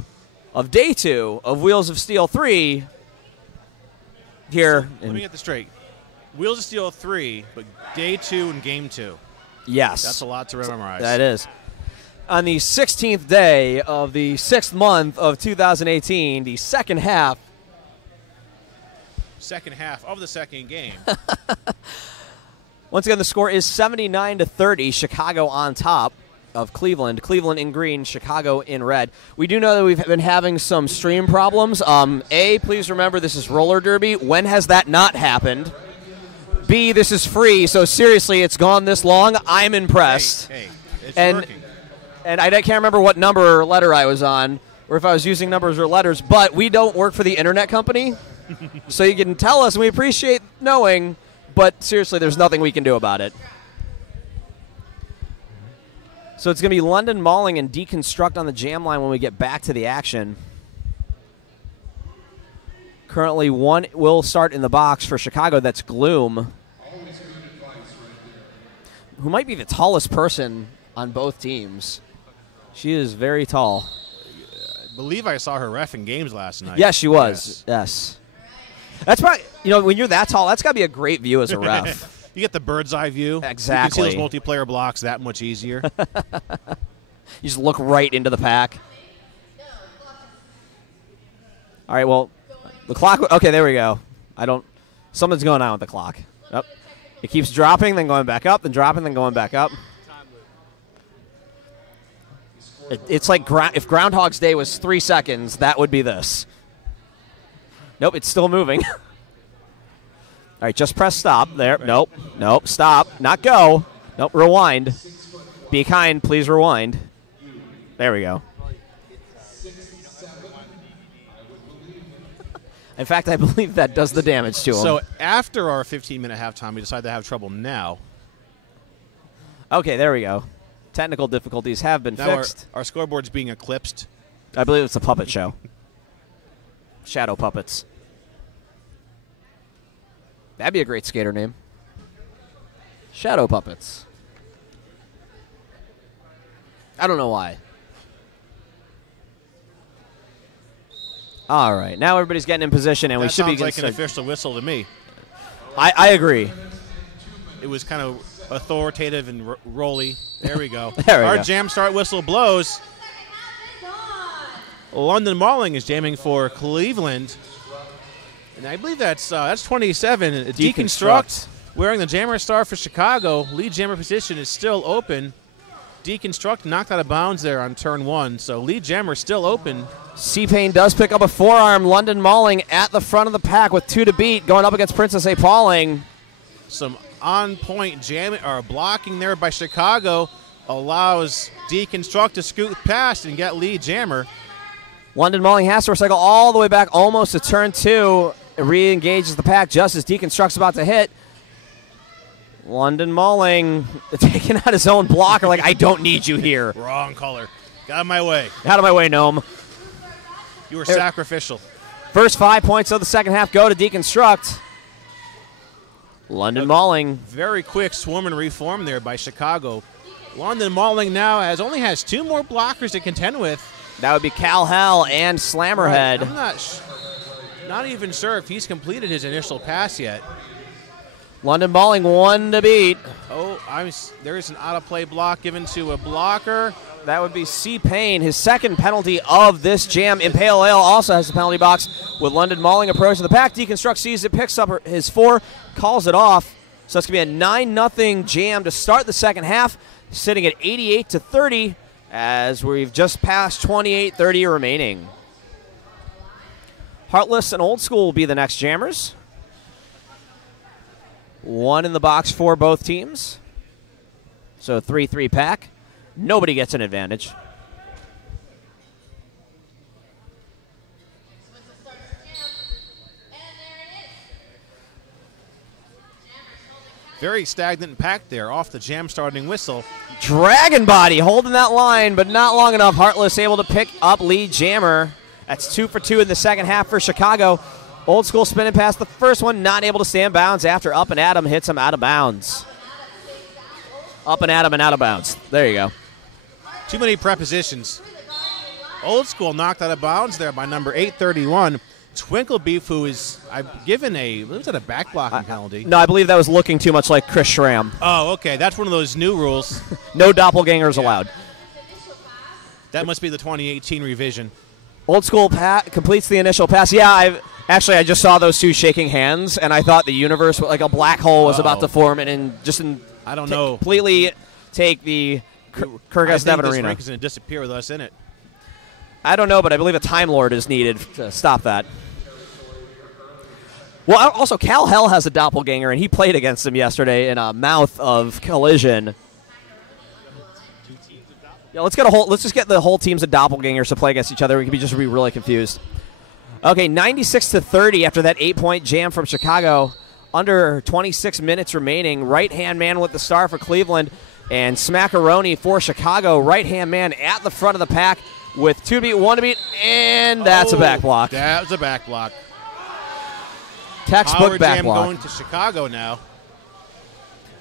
of Day 2 of Wheels of Steel 3 here. Let me get this straight. Wheels of Steel 3, but Day 2 and Game 2. Yes. That's a lot to memorize. That is. On the 16th day of the 6th month of 2018, the second half. Second half of the second game. Once again, the score is 79-30. Chicago on top of Cleveland. Cleveland in green, Chicago in red. We do know that we've been having some stream problems. A, please remember this is roller derby. When has that not happened? B, this is free, so seriously, it's gone this long. I'm impressed. Hey, it's working. And I can't remember what number or letter I was on, or if I was using numbers or letters, but we don't work for the internet company, so you can tell us, and we appreciate knowing, but seriously, there's nothing we can do about it. So it's going to be London Mauling and Deconstruct on the jam line when we get back to the action. Currently, one will start in the box for Chicago. That's Gloom, who might be the tallest person on both teams. She is very tall. I believe I saw her reffing games last night. Yes, she was. Yes. That's probably, when you're that tall, that's got to be a great view as a ref. You get the bird's eye view. Exactly. You can see those multiplayer blocks that much easier. You just look right into the pack. All right, well, the clock. Okay, there we go. Something's going on with the clock. Yep. It keeps dropping, then going back up, then dropping, then going back up. It's like if Groundhog's Day was 3 seconds, that would be this. Nope, it's still moving. All right, just press stop there. Nope, stop. Not go. Nope, rewind. Be kind, please rewind. There we go. In fact, I believe that does the damage to him. So after our 15-minute halftime, we decided to have trouble now. Okay, there we go. Technical difficulties have been fixed. Our scoreboard's being eclipsed. I believe it's a puppet show. Shadow puppets. That'd be a great skater name. Shadow puppets. I don't know why. All right, now everybody's getting in position, and we should be getting like an official whistle to me. I agree. It was kind of authoritative and rolly. There we go. Our jam start whistle blows. London Mauling is jamming for Cleveland. And I believe that's 27. Deconstruct wearing the jammer star for Chicago. Lead jammer position is still open. Deconstruct knocked out of bounds there on turn 1. So lead jammer still open. C-Pain does pick up a forearm. London Mauling at the front of the pack with 2 to beat, going up against Princess A. Pauling. Some on-point jamming or blocking there by Chicago allows Deconstruct to scoot past and get lead jammer. London Mauling has to recycle all the way back almost to turn 2. It re-engages the pack just as Deconstruct's about to hit. London Mauling taking out his own blocker like, I don't need you here. Wrong color. Got out of my way. Out of my way, Gnome. You were sacrificial. First 5 points of the second half go to Deconstruct. London Mauling. Very quick swim and reform there by Chicago. London Mauling now only has 2 more blockers to contend with. That would be Cal Hell and Slammerhead. Right. I'm not even sure if he's completed his initial pass yet. London Mauling 1 to beat. Oh, there's an out-of-play block given to a blocker. That would be C-Pain, his second penalty of this jam. Impale Ale also has the penalty box with London Mauling approaching the pack. Deconstruct sees it, picks up his 4, calls it off. So it's going to be a 9-0 jam to start the second half, sitting at 88-30 as we've just passed 28-30 remaining. Heartless and Old School will be the next jammers. 1 in the box for both teams. So 3-3 pack. Nobody gets an advantage. Very stagnant pack there off the jam starting whistle. Dragon Body holding that line, but not long enough. Heartless able to pick up lead jammer. That's 2 for 2 in the second half for Chicago. Old School spinning past the first one, not able to stand bounds after Up and Adam hits him out of bounds. Up and at him and out of bounds. There you go. Too many prepositions. Old School knocked out of bounds there by number 831. Twinkle Beef, who is given was it a back blocking penalty? No, I believe that was looking too much like Chris Schramm. Oh, okay. That's one of those new rules. No doppelgangers allowed. That must be the 2018 revision. Old School completes the initial pass. Yeah, I just saw those two shaking hands, and I thought the universe, like a black hole, was about to form, and I don't know. Completely take the Kyrgyz Devon Arena. This rink is going to disappear with us in it. I don't know, but I believe a Time Lord is needed to stop that. Well, also, Cal Hell has a doppelganger, and he played against him yesterday in a mouth of collision. Yeah, let's just get the whole teams of doppelgangers to play against each other. We could just be really confused. Okay, 96-30 after that 8-point jam from Chicago. Under 26 minutes remaining. Right-hand man with the star for Cleveland. And Smackaroni for Chicago. Right-hand man at the front of the pack with 2 to beat, 1 to beat, and that's a back block. That was a back block. Textbook Power back jam block. going to Chicago now.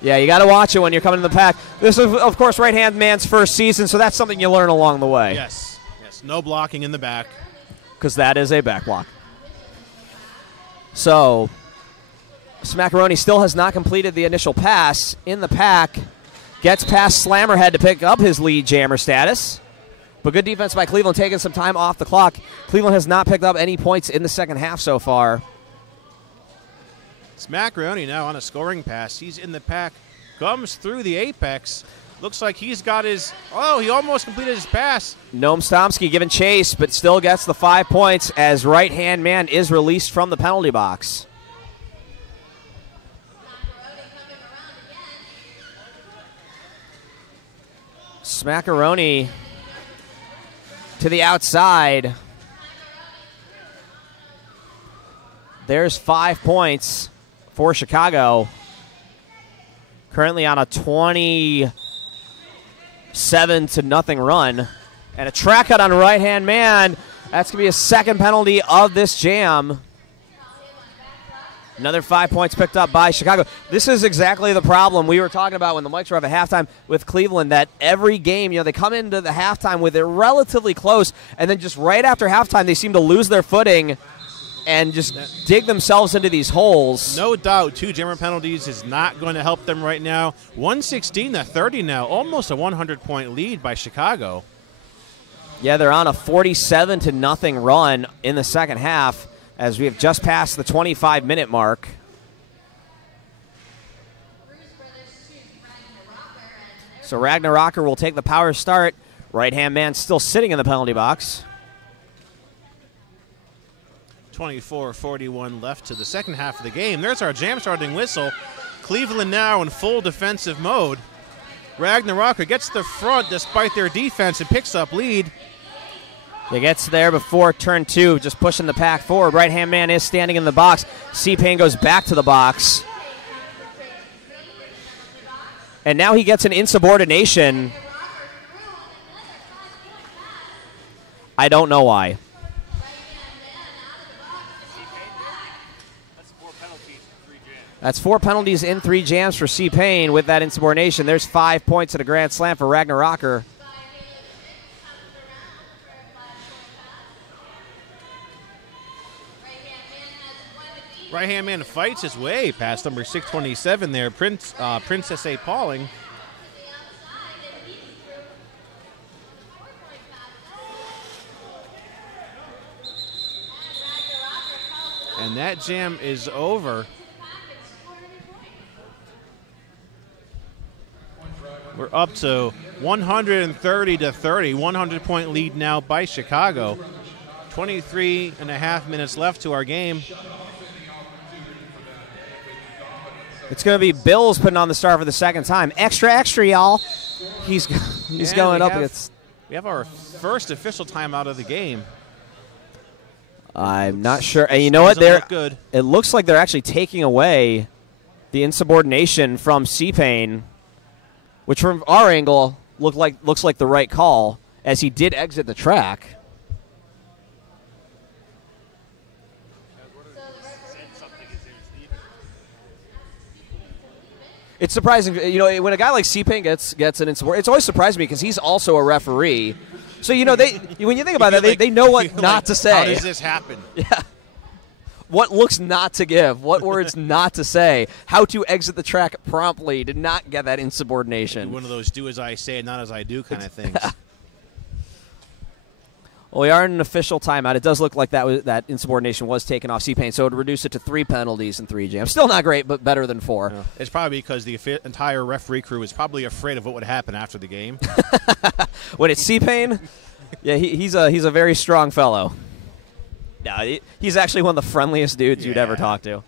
Yeah, you got to watch it when you're coming to the pack. This is, of course, right-hand man's first season, so that's something you learn along the way. Yes. No blocking in the back. Because that is a back block. So, Smackaroni still has not completed the initial pass in the pack. Gets past Slammerhead to pick up his lead jammer status. But good defense by Cleveland, taking some time off the clock. Cleveland has not picked up any points in the second half so far. Smackaroni now on a scoring pass. He's in the pack. Comes through the apex. Looks like he's got his... Oh, he almost completed his pass. Noam Stomsky giving chase, but still gets the 5 points as right-hand man is released from the penalty box. Smackaroni to the outside. There's 5 points for Chicago. Currently on a 27-0 run. And a track cut on right-hand man. That's going to be a second penalty of this jam. Another 5 points picked up by Chicago. This is exactly the problem we were talking about when the mics were up at halftime with Cleveland, that every game, they come into the halftime with it relatively close, and then just right after halftime they seem to lose their footing and just dig themselves into these holes. No doubt 2 jammer penalties is not going to help them right now. 116-30 now, almost a 100-point lead by Chicago. Yeah, they're on a 47-0 run in the second half as we have just passed the 25-minute mark. So Ragnarocker will take the power start. Right-hand man still sitting in the penalty box. 24-41 left to the second half of the game. There's our jam starting whistle. Cleveland now in full defensive mode. Ragnarocker gets the front despite their defense and picks up lead. He gets there before turn 2, just pushing the pack forward. Right-hand man is standing in the box. C-Pain goes back to the box. And now he gets an insubordination. I don't know why. That's 4 penalties in 3 jams for C-Pain with that insubordination. There's 5 points at a grand slam for Ragnarocker. Right-hand man fights his way past number 627 there, Princess A. Pauling. And that jam is over. We're up to 130-30, 100-point lead now by Chicago. 23.5 minutes left to our game. It's going to be Bills putting on the star for the second time. Extra, extra, y'all. He's going up against... We have our first official timeout of the game. I'm not sure. And you know what? Good. It looks like they're actually taking away the insubordination from C-Pain, which from our angle looks like the right call, as he did exit the track. It's surprising, when a guy like C-Pain gets an insubordination, it's always surprised me because he's also a referee. So, when you think about that, they know what not to say. How does this happen? Yeah. What looks not to give, what words not to say, how to exit the track promptly to not get that insubordination. One of those do as I say, not as I do kind of things. Well, we are in an official timeout. It does look like that insubordination was taken off C-Pain, so it would reduce it to 3 penalties and 3 jams. Still not great, but better than 4. Yeah. It's probably because the entire referee crew is probably afraid of what would happen after the game. When it's C-Pain, yeah, he's a very strong fellow. No, he's actually one of the friendliest dudes you'd ever talk to.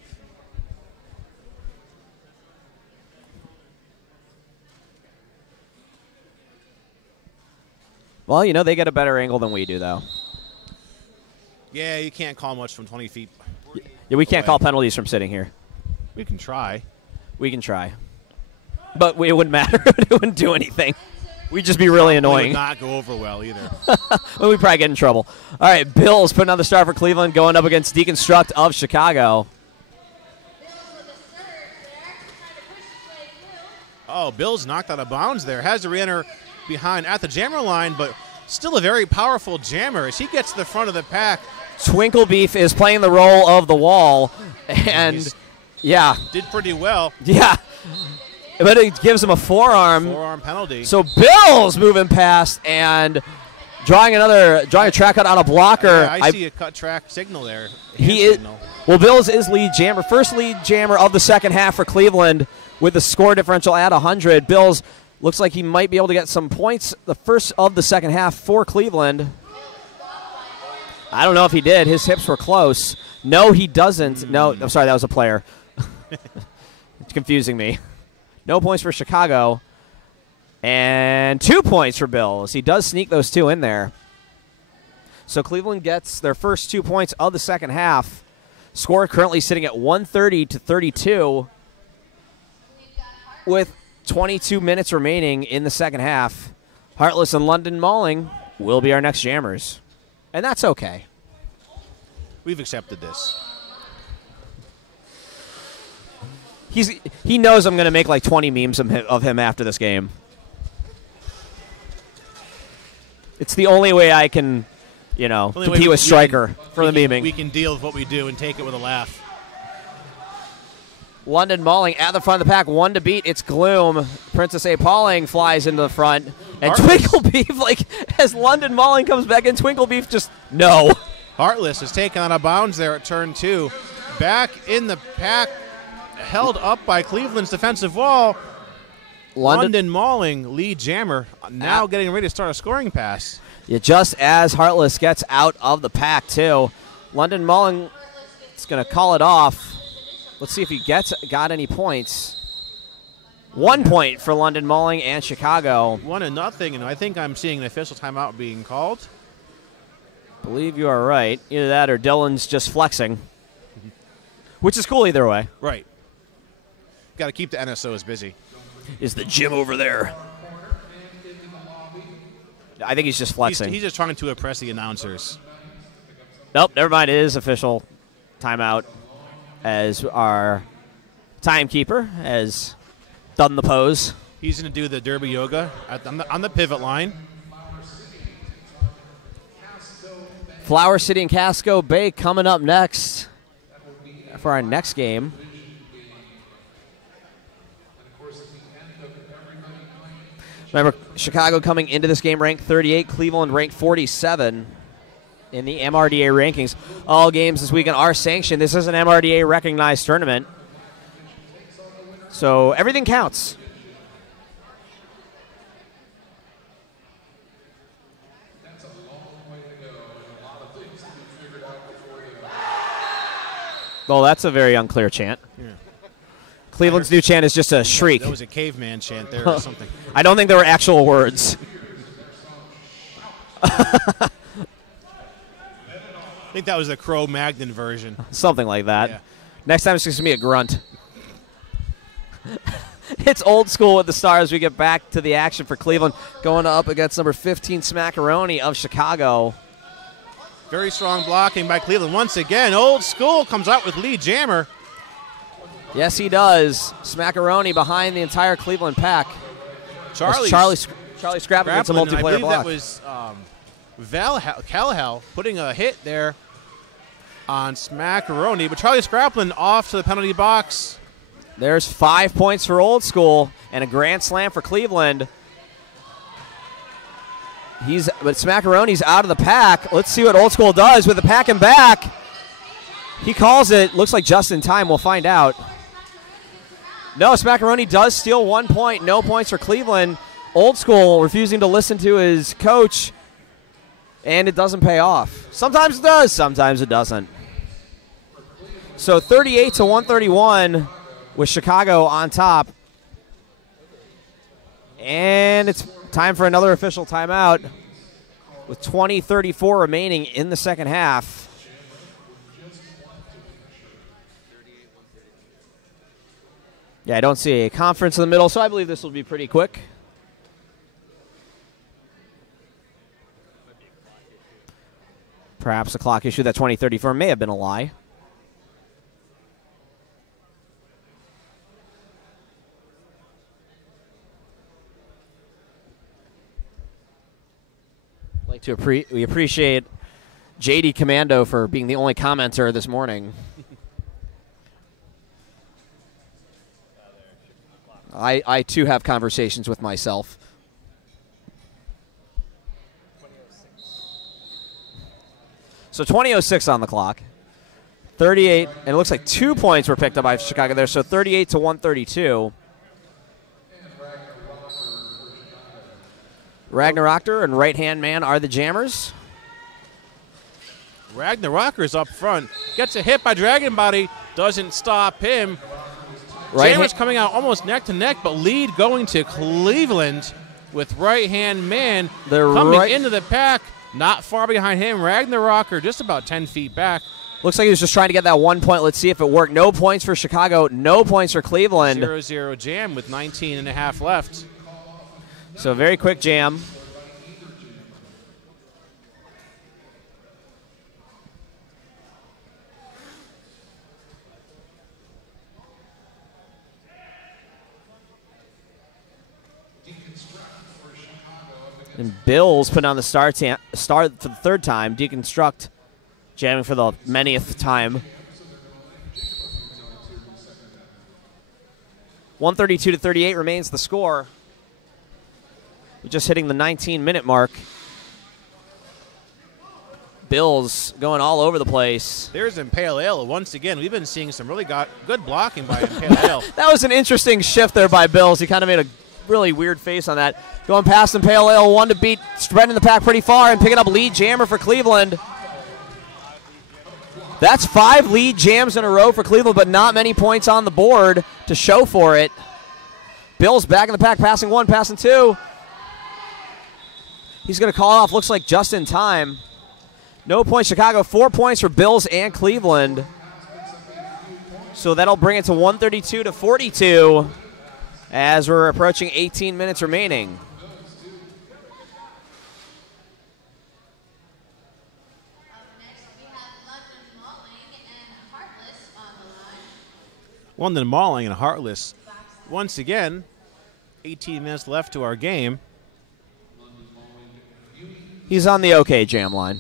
Well, they get a better angle than we do, though. Yeah, you can't call much from 20 feet. Yeah, we can't call penalties from sitting here. We can try. We can try. But it wouldn't matter. It wouldn't do anything. We'd just be really annoying. It would not go over well either. Well, we'd probably get in trouble. All right, Bills putting on the start for Cleveland, going up against Deconstruct of Chicago. Oh, Bills knocked out of bounds there. Has to re-enter behind at the jammer line, but still a very powerful jammer as he gets to the front of the pack. Twinkle Beef is playing the role of the wall, and did pretty well. Yeah. But it gives him a forearm. Forearm penalty. So Bills moving past and drawing a track out on a blocker. Yeah, I see a cut track signal there. Well, Bills is lead jammer. First lead jammer of the second half for Cleveland with the score differential at 100. Bills looks like he might be able to get some points the first of the second half for Cleveland. I don't know if he did. His hips were close. No, he doesn't. No, I'm sorry, that was a player. It's confusing me. No points for Chicago. And 2 points for Bills. He does sneak those 2 in there. So Cleveland gets their first 2 points of the second half. Score currently sitting at 130-32 with 22 minutes remaining in the second half. Heartless and London Mauling will be our next jammers. And that's okay. We've accepted this. He knows I'm going to make like 20 memes of him after this game. It's the only way I can, compete with Stryker for the memeing. We can deal with what we do and take it with a laugh. London Mauling at the front of the pack, 1 to beat. It's Gloom. Princess A. Pauling flies into the front. And Heartless. Twinkle Beef, as London Mauling comes back in, Twinkle Beef just, no. Heartless is taken out of bounds there at turn 2. Back in the pack, held up by Cleveland's defensive wall. London Mauling, lead jammer, now getting ready to start a scoring pass. Yeah, just as Heartless gets out of the pack, too. London Mauling is going to call it off. Let's see if he got any points. 1 point for London Mauling and Chicago. 1-0, and I think I'm seeing an official timeout being called. Believe you are right. Either that or Dylan's just flexing, which is cool either way. Right. Got to keep the NSOs busy. Is the gym over there? I think he's just flexing. He's just trying to impress the announcers. Nope, never mind. It is official timeout as our timekeeper has done the pose. He's going to do the derby yoga on the pivot line. Flower City and Casco Bay coming up next for our next game. Remember, Chicago coming into this game ranked 38, Cleveland ranked 47 in the MRDA rankings. All games this weekend are sanctioned. This is an MRDA recognized tournament, so everything counts. Well, that's a very unclear chant. Yeah. Cleveland's new chant is just a shriek. That was a caveman chant there or something. I don't think there were actual words. I think that was the Cro-Magnon version. Something like that. Yeah. Next time it's just going to be a grunt. It's old school with the Stars. We get back to the action for Cleveland, going up against number 15, Smackaroni of Chicago. Very strong blocking by Cleveland. Once again, old school comes out with lead jammer. Yes, he does. Smackaroni behind the entire Cleveland pack. Charlie Scraplin gets a and I multiplayer believe block. that was Callahal putting a hit there on Smackaroni, but Charlie Scraplin off to the penalty box. There's 5 points for Old School and a grand slam for Cleveland. But Smackaroni's out of the pack. Let's see what Old School does with the pack and back. He calls it. Looks like just in time. We'll find out. No, Smackaroni does steal 1 point. No points for Cleveland. Old School refusing to listen to his coach, and it doesn't pay off. Sometimes it does, sometimes it doesn't. So 38 to 131 with Chicago on top. And it's time for another official timeout with 20:34 remaining in the second half. Yeah, I don't see a conference in the middle, so I believe this will be pretty quick. Perhaps the clock issue, that 20:34 may have been a lie. We appreciate JD Commando for being the only commenter this morning. I too have conversations with myself. So 20:06 on the clock. 38, and it looks like 2 points were picked up by Chicago there, so 38 to 132. Ragnar Rocker and right-hand man are the jammers. Ragnar Rocker's up front. Gets a hit by Dragon Body. Doesn't stop him. Jammers coming out almost neck to neck, but lead going to Cleveland with right-hand man coming into the pack. Not far behind him. Ragnar Rocker just about 10 feet back. Looks like he was just trying to get that 1 point. Let's see if it worked. No points for Chicago. No points for Cleveland. 0-0 jam with 19 and a half left. So very quick jam. And Bills putting on the start for the third time. Deconstruct jamming for the manyth time. 132 to 38 remains the score. We're just hitting the 19-minute mark. Bills going all over the place. There's Impale Ale. Once again, we've been seeing some really good blocking by Impale Ale. That was an interesting shift there by Bills. He kind of made a really weird face on that. Going past Impale Ale, one to beat, spreading the pack pretty far and picking up lead jammer for Cleveland. That's 5 lead jams in a row for Cleveland, but not many points on the board to show for it. Bills back in the pack, passing 1, passing 2. He's going to call off, looks like just in time. No points, Chicago. 4 points for Bills and Cleveland. So that'll bring it to 132 to 42 as we're approaching 18 minutes remaining. London Mauling and Heartless. Once again, 18 minutes left to our game. He's on the OK jam line.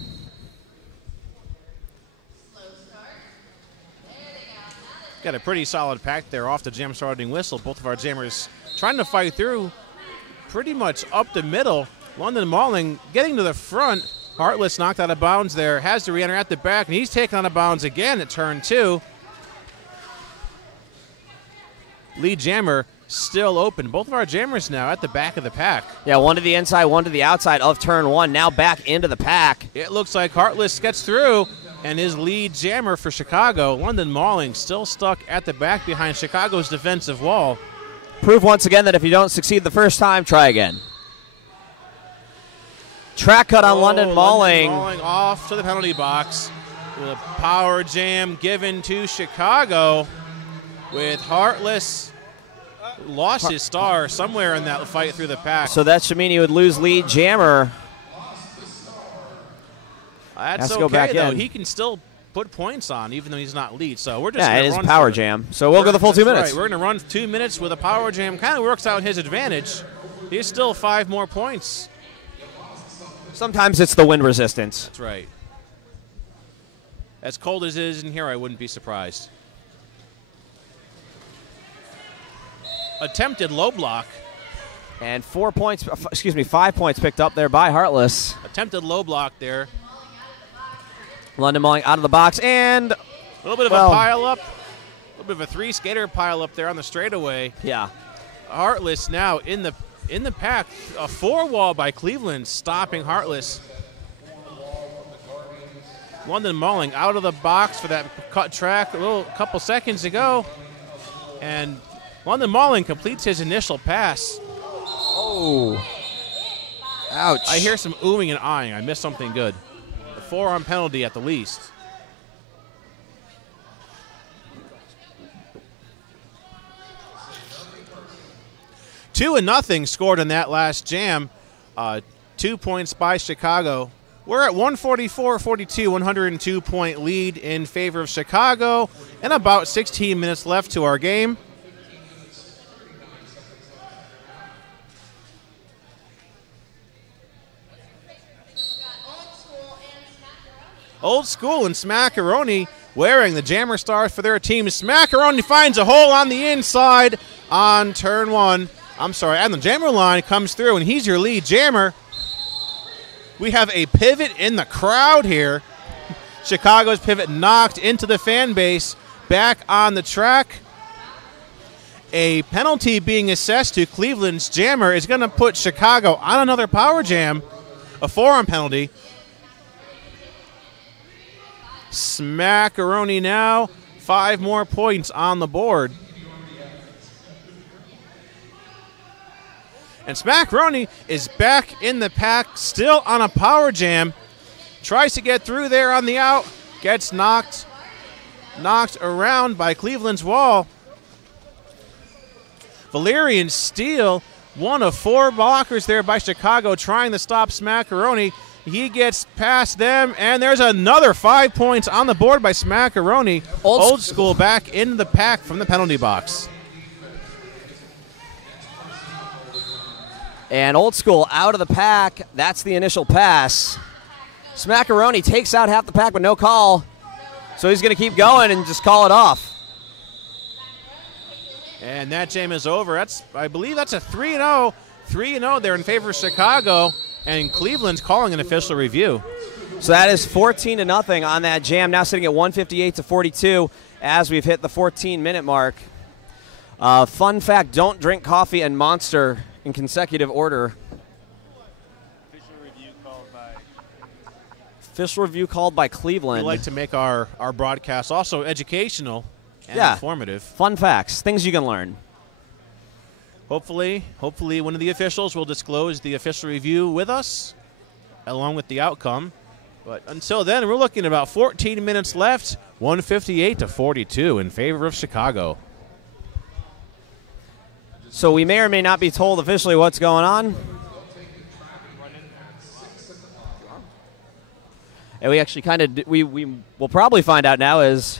Got a pretty solid pack there off the jam starting whistle. Both of our jammers trying to fight through pretty much up the middle. London Mauling getting to the front. Heartless knocked out of bounds there. Has to re-enter at the back, and he's taken out of bounds again at turn 2. Lead jammer still open. Both of our jammers now at the back of the pack. Yeah, one to the inside, one to the outside of turn 1. Now back into the pack. It looks like Heartless gets through, and his lead jammer for Chicago, London Mauling, still stuck at the back behind Chicago's defensive wall. Prove once again that if you don't succeed the first time, try again. Track cut on London Mauling. London Mauling off to the penalty box with a power jam given to Chicago with Heartless. Lost his star somewhere in that fight through the pack. So that should mean he would lose lead jammer. That's Has to okay, go back though. in. He can still put points on, even though he's not lead. So we're just Yeah, gonna it is run power for it. jam. So we'll go the full 2 minutes. Right, we're going to run 2 minutes with a power jam. Kind of works out in his advantage. He's still 5 more points. Sometimes it's the wind resistance. That's right. As cold as it is in here, I wouldn't be surprised. Attempted low block. And 5 points picked up there by Heartless. Attempted low block there. London Mauling out of the box, and A little bit of Well- a pile up. A little bit of a 3-skater pile up there on the straightaway. yeah. Heartless now in the pack. A 4-wall by Cleveland stopping Heartless. London Mauling out of the box for that cut track a couple seconds ago. And London Mauling completes his initial pass. Oh. Ouch. I hear some oohing and eyeing. I missed something good. A 4-on penalty at the least. Two and nothing scored in that last jam. 2 points by Chicago. We're at 144-42, 102-point lead in favor of Chicago, and about 16 minutes left to our game. Old School and Smackaroni wearing the Jammer stars for their team. Smackaroni finds a hole on the inside on turn 1. And the Jammer line comes through, and he's your lead Jammer. We have a pivot in the crowd here. Chicago's pivot knocked into the fan base, back on the track. A penalty being assessed to Cleveland's Jammer is going to put Chicago on another power jam, a 4-on penalty. Smackaroni now, 5 more points on the board. And Smackaroni is back in the pack, still on a power jam. Tries to get through there on the out, gets knocked around by Cleveland's wall. Valerian Steele, one of 4 blockers there by Chicago, trying to stop Smackaroni. He gets past them, and there's another 5 points on the board by Smackaroni. Old School back in the pack from the penalty box. And Old School out of the pack. That's the initial pass. Smackaroni takes out half the pack with no call. So he's going to keep going and just call it off. And that jam is over. I believe that's a 3-0. 3-0 there in favor of Chicago. And Cleveland's calling an official review. So that is 14-0 on that jam. Now sitting at 158-42 as we've hit the 14-minute mark. Fun fact, don't drink coffee and Monster in consecutive order. Official review called by Cleveland. We like to make our broadcasts also educational and Yeah. informative. Fun facts, things you can learn. Hopefully one of the officials will disclose the official review with us, along with the outcome. But until then, we're looking at about 14 minutes left, 158-42 in favor of Chicago. So we may or may not be told officially what's going on. And we actually kind of, we will probably find out now as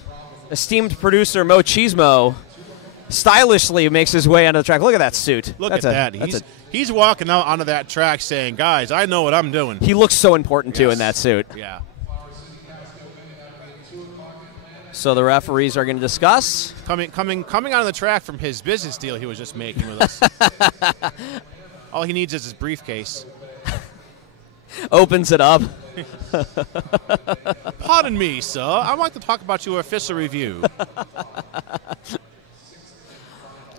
esteemed producer Mo Chismo stylishly makes his way onto the track. Look at that suit. Look at that. He's walking out onto that track saying, guys, I know what I'm doing. He looks so important, too, in that suit. Yeah. So the referees are going to discuss. Coming out of the track from his business deal he was just making with us. All he needs is his briefcase. Opens it up. Pardon me, sir. I'd like to talk about your official review.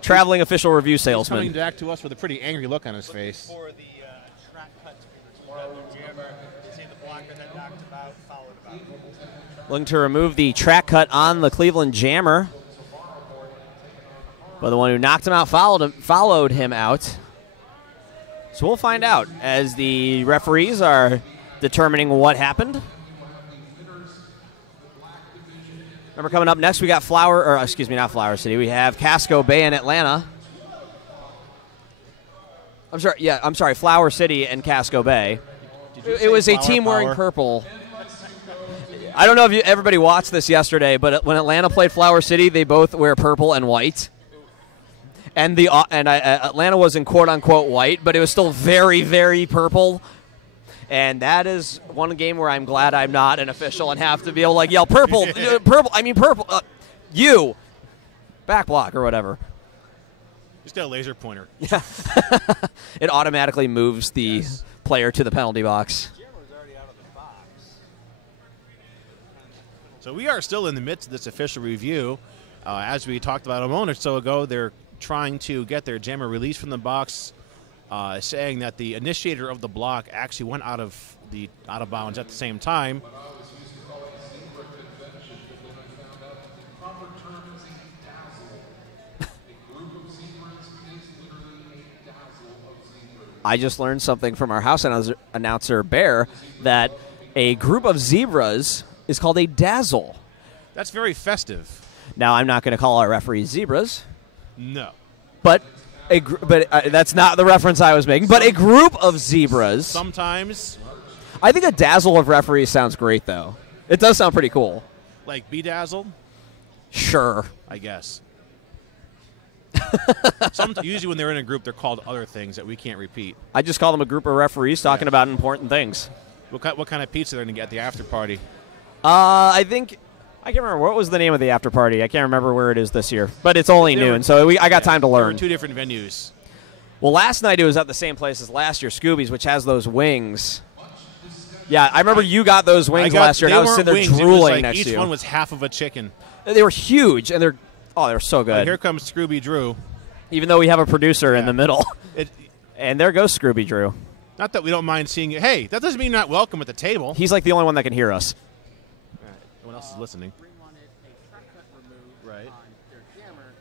Traveling official review He's coming salesman. back to us with a pretty angry look on his face. For the track cut to be restored on the jammer, see the blocker that knocked him out, followed him out. Looking to remove the track cut on the Cleveland Jammer. But the one who knocked him out followed him out. So we'll find out as the referees are determining what happened. Remember, coming up next, we got not Flower City. We have Casco Bay in Atlanta. I'm sorry, Flower City and Casco Bay. It was a team wearing purple. I don't know if everybody watched this yesterday, but when Atlanta played Flower City, they both wear purple and white. And Atlanta was in quote-unquote white, but it was still very, very purple. And that is one game where I'm glad I'm not an official and have to be able to yell, purple, purple, you, back block or whatever. Just a laser pointer. Yeah. It automatically moves the player to the penalty box. So we are still in the midst of this official review. As we talked about a moment or so ago, they're trying to get their jammer released from the box, saying that the initiator of the block actually went out of bounds at the same time. I just learned something from our house announcer, Bear, that a group of zebras is called a dazzle. That's very festive. Now, I'm not going to call our referees zebras. No. But that's not the reference I was making. But a group of zebras. Sometimes. I think a dazzle of referees sounds great, though. It does sound pretty cool. Like bedazzled? Sure. I guess. Usually when they're in a group, they're called other things that we can't repeat. I just call them a group of referees talking about important things. What kind of pizza they're going to get at the after party? I can't remember. What was the name of the after party? I can't remember where it is this year. But it's only noon, so I got time to learn. There were two different venues. Well, last night it was at the same place as last year, Scooby's, which has those wings. Yeah, I remember you got those wings last year, and I was sitting there drooling next to you. Each one was half of a chicken. They were huge, and they were so good. Here comes Scooby Drew. Even though we have a producer in the middle. And there goes Scooby Drew. Not that we don't mind seeing you. Hey, that doesn't mean you're not welcome at the table. He's like the only one that can hear us. All right. No one else is listening. Wanted a track cut removed Right. on their jammer.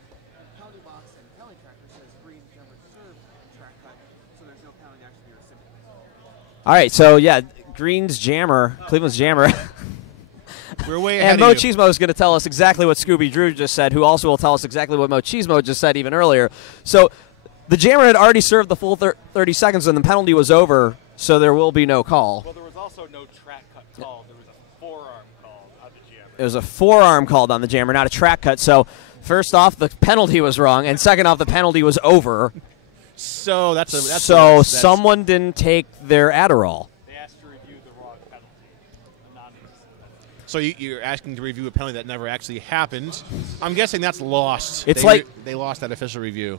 Penalty box and penalty tracker says green jammer served track cut, so there's no penalty actually be reciprocated. All right, so yeah, Green's jammer, Cleveland's jammer. We're way ahead and Mo of you. Chismo is going to tell us exactly what Scooby Drew just said, who also will tell us exactly what Mo Chismo just said even earlier. So the jammer had already served the full 30 seconds, and the penalty was over, so there will be no call. Well, there was also no track cut called. There was a forearm called on the jammer. It was a forearm called on the jammer, not a track cut. So first off, the penalty was wrong, and second off, the penalty was over. So someone didn't take their Adderall. They asked to review the wrong penalty. A non-existent penalty. So you're asking to review a penalty that never actually happened. I'm guessing that's lost. It's they lost that official review.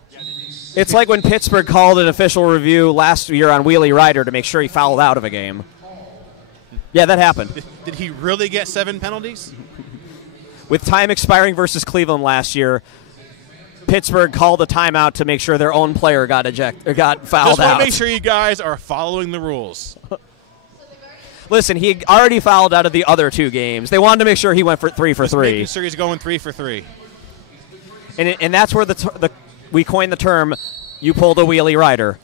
It's like when Pittsburgh called an official review last year on Wheelie Rider to make sure he fouled out of a game. Yeah, that happened. Did he really get 7 penalties? With time expiring versus Cleveland last year, Pittsburgh called a timeout to make sure their own player got fouled Just out. want to make sure you guys are following the rules. Listen, he already fouled out of the other 2 games. They wanted to make sure he went for 3 for 3. Making sure he's going 3 for 3. And that's where we coined the term, you pulled a Wheelie Rider.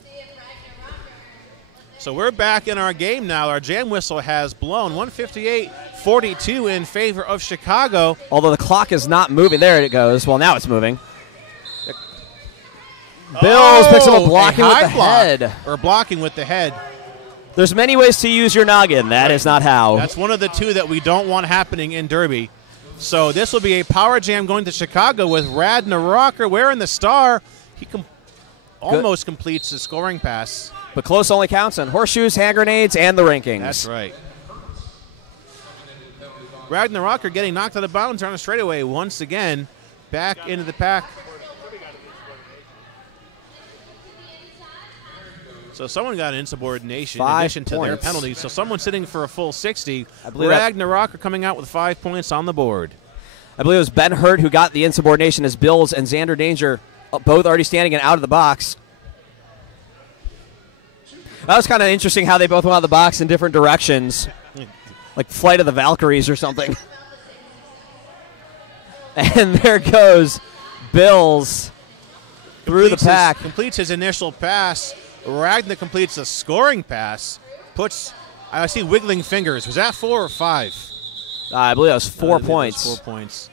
So we're back in our game now. Our jam whistle has blown 158-42 in favor of Chicago. Although the clock is not moving. There it goes. Well, now it's moving. Bills picks up a blocking with the head. Or blocking with the head. There's many ways to use your noggin. That is not how. That's one of the 2 that we don't want happening in Derby. So this will be a power jam going to Chicago with Radna Rocker wearing the star. He almost completes the scoring pass. But close only counts on horseshoes, hand grenades, and the rankings. That's right. Radna Rocker getting knocked out of bounds on a straightaway once again. Back into the pack. So someone got an insubordination in addition to their penalty. So someone's sitting for a full 60. Ragnarok are coming out with 5 points on the board. I believe it was Ben Hurt who got the insubordination as Bills and Xander Danger both already standing and out of the box. That was kind of interesting how they both went out of the box in different directions. Like Flight of the Valkyries or something. And there goes Bills through the pack. Completes his initial pass. Ragnar completes a scoring pass. I see wiggling fingers. Was that 4 or 5? I believe that was 4 points. 4 points.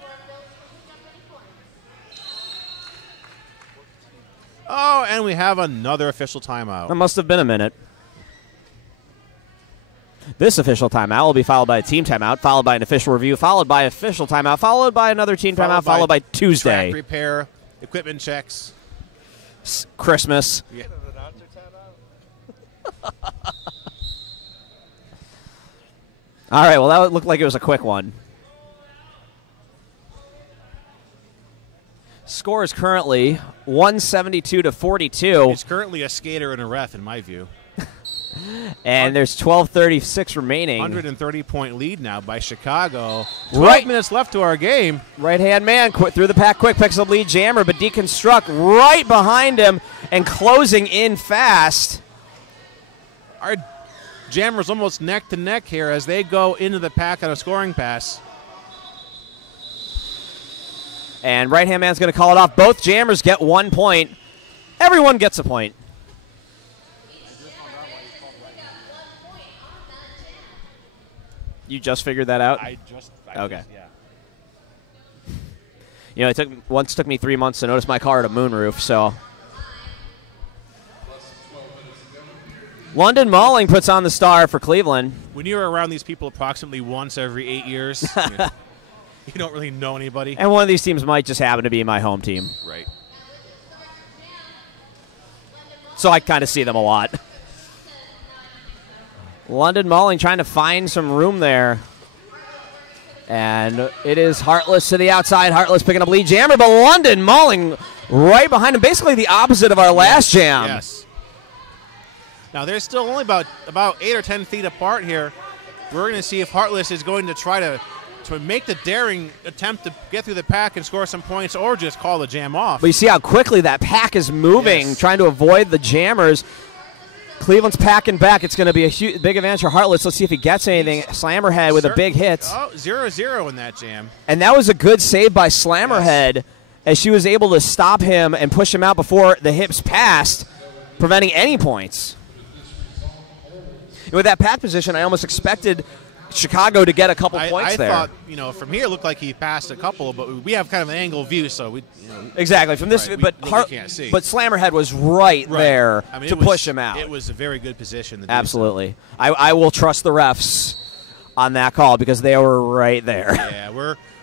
Oh, and we have another official timeout. That must have been a minute. This official timeout will be followed by a team timeout, followed by an official review, followed by official timeout, followed by another team timeout, followed by Tuesday. Track repair, equipment checks. Christmas. Yeah. All right, well, that looked like it was a quick one. Score is currently 172 to 42. He's currently a skater and a ref, in my view. And there's 12:36 remaining. 130-point lead now by Chicago. 12 Right. minutes left to our game. Right-hand man through the pack quick, picks up lead Jammer, but Deconstruct right behind him and closing in fast. Our Jammer's almost neck to neck here as they go into the pack on a scoring pass. And right-hand man's going to call it off. Both Jammers get 1 point. Everyone gets a point. You just figured that out? Okay. Yeah. You know, it once took me 3 months to notice my car had a moonroof, so. London Mauling puts on the star for Cleveland. When you're around these people approximately once every 8 years, you don't really know anybody. And one of these teams might just happen to be my home team. Right. So I kind of see them a lot. London Mauling trying to find some room there. And it is Heartless to the outside. Heartless picking up lead Jammer, but London Mauling right behind him. Basically the opposite of our last jam. Yes. Now they're still only about 8 or 10 feet apart here. We're going to see if Heartless is going to try to make the daring attempt to get through the pack and score some points, or just call the jam off. But you see how quickly that pack is moving, Yes. trying to avoid the Jammers. Cleveland's packing back. It's going to be a big advantage for Heartless. Let's see if he gets anything. Slammerhead with a big hit. Oh, 0-0 in that jam. And that was a good save by Slammerhead as she was able to stop him and push him out before the hips passed, preventing any points. And with that pack position, I almost expected Chicago to get a couple points there. I thought, from here it looked like he passed a couple, but we have kind of an angle view, so we. Exactly from this, Right, but we really can't see. But Slammerhead was right there to push him out. It was a very good position. To do Absolutely, I will trust the refs on that call because they were right there. so. Yeah,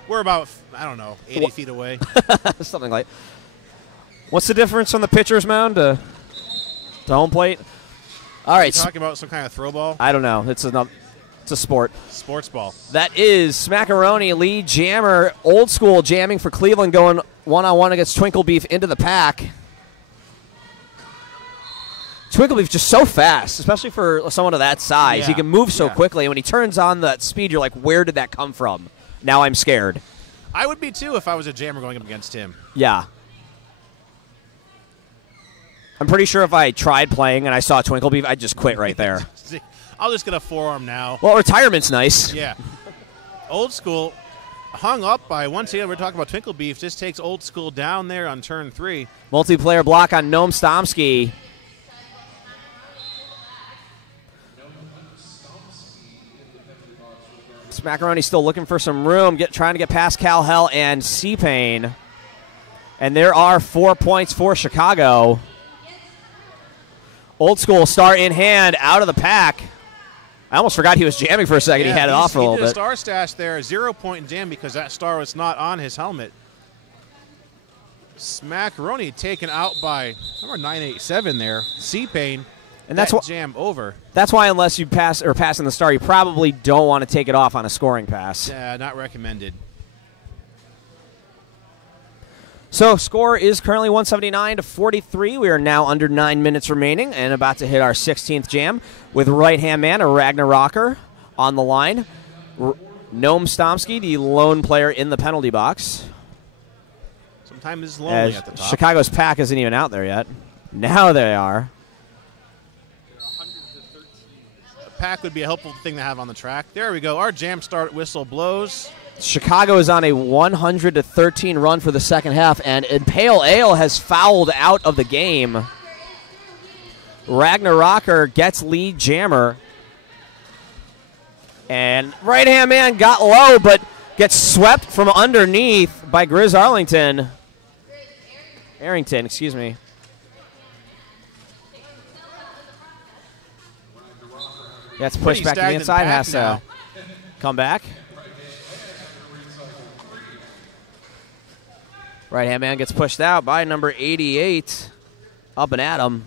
we're about 80 feet away. Something like. What's the difference on the pitcher's mound to home plate? All right, Talking about some kind of throw ball, I don't know. It's a sport. sports ball. That is Smackaroni, lead jammer, old school jamming for Cleveland, going one-on-one against Twinkle Beef into the pack. Twinkle Beef just so fast, especially for someone of that size. Yeah, He can move so yeah. quickly, and when he turns on that speed, you're like, where did that come from? Now I'm scared. I would be too if I was a jammer going up against him. Yeah. I'm pretty sure if I tried playing and I saw Twinkle Beef, I'd just quit right there. I'll just get a forearm now. Well, retirement's nice. Yeah. Old school hung up by, once again, we're talking about Twinkle Beef, just takes old school down there on turn 3. Multiplayer block on Noam Stomsky. Smackaroni still looking for some room, trying to get past Cal Hell and C-Pain. And there are 4 points for Chicago. Old school star in hand, out of the pack. I almost forgot he was jamming for a second. He had it off for a little He did bit. a star stash there, 0 point jam because that star was not on his helmet. Smackaroni taken out by number 987 there, C-Pain. And that's that what jam over. That's why unless you pass or passing the star, you probably don't want to take it off on a scoring pass. Yeah, not recommended. So score is currently 179 to 43. We are now under 9 minutes remaining and about to hit our 16th jam with right-hand man, a Ragnarocker, on the line. Noam Stomsky, the lone player in the penalty box. Sometimes it's lonely As at the top. Chicago's pack isn't even out there yet. Now they are. A pack would be a helpful thing to have on the track. There we go. Our jam start whistle blows. Chicago is on a 100-13 run for the second half, and Impale Ale has fouled out of the game. Ragnarocker gets lead jammer. And right-hand man got low, but gets swept from underneath by Grizz Arrington, excuse me. Gets Pretty pushed back to the stagnant inside, pack has to now. come back. Right-hand man gets pushed out by number 88, Up and Adam.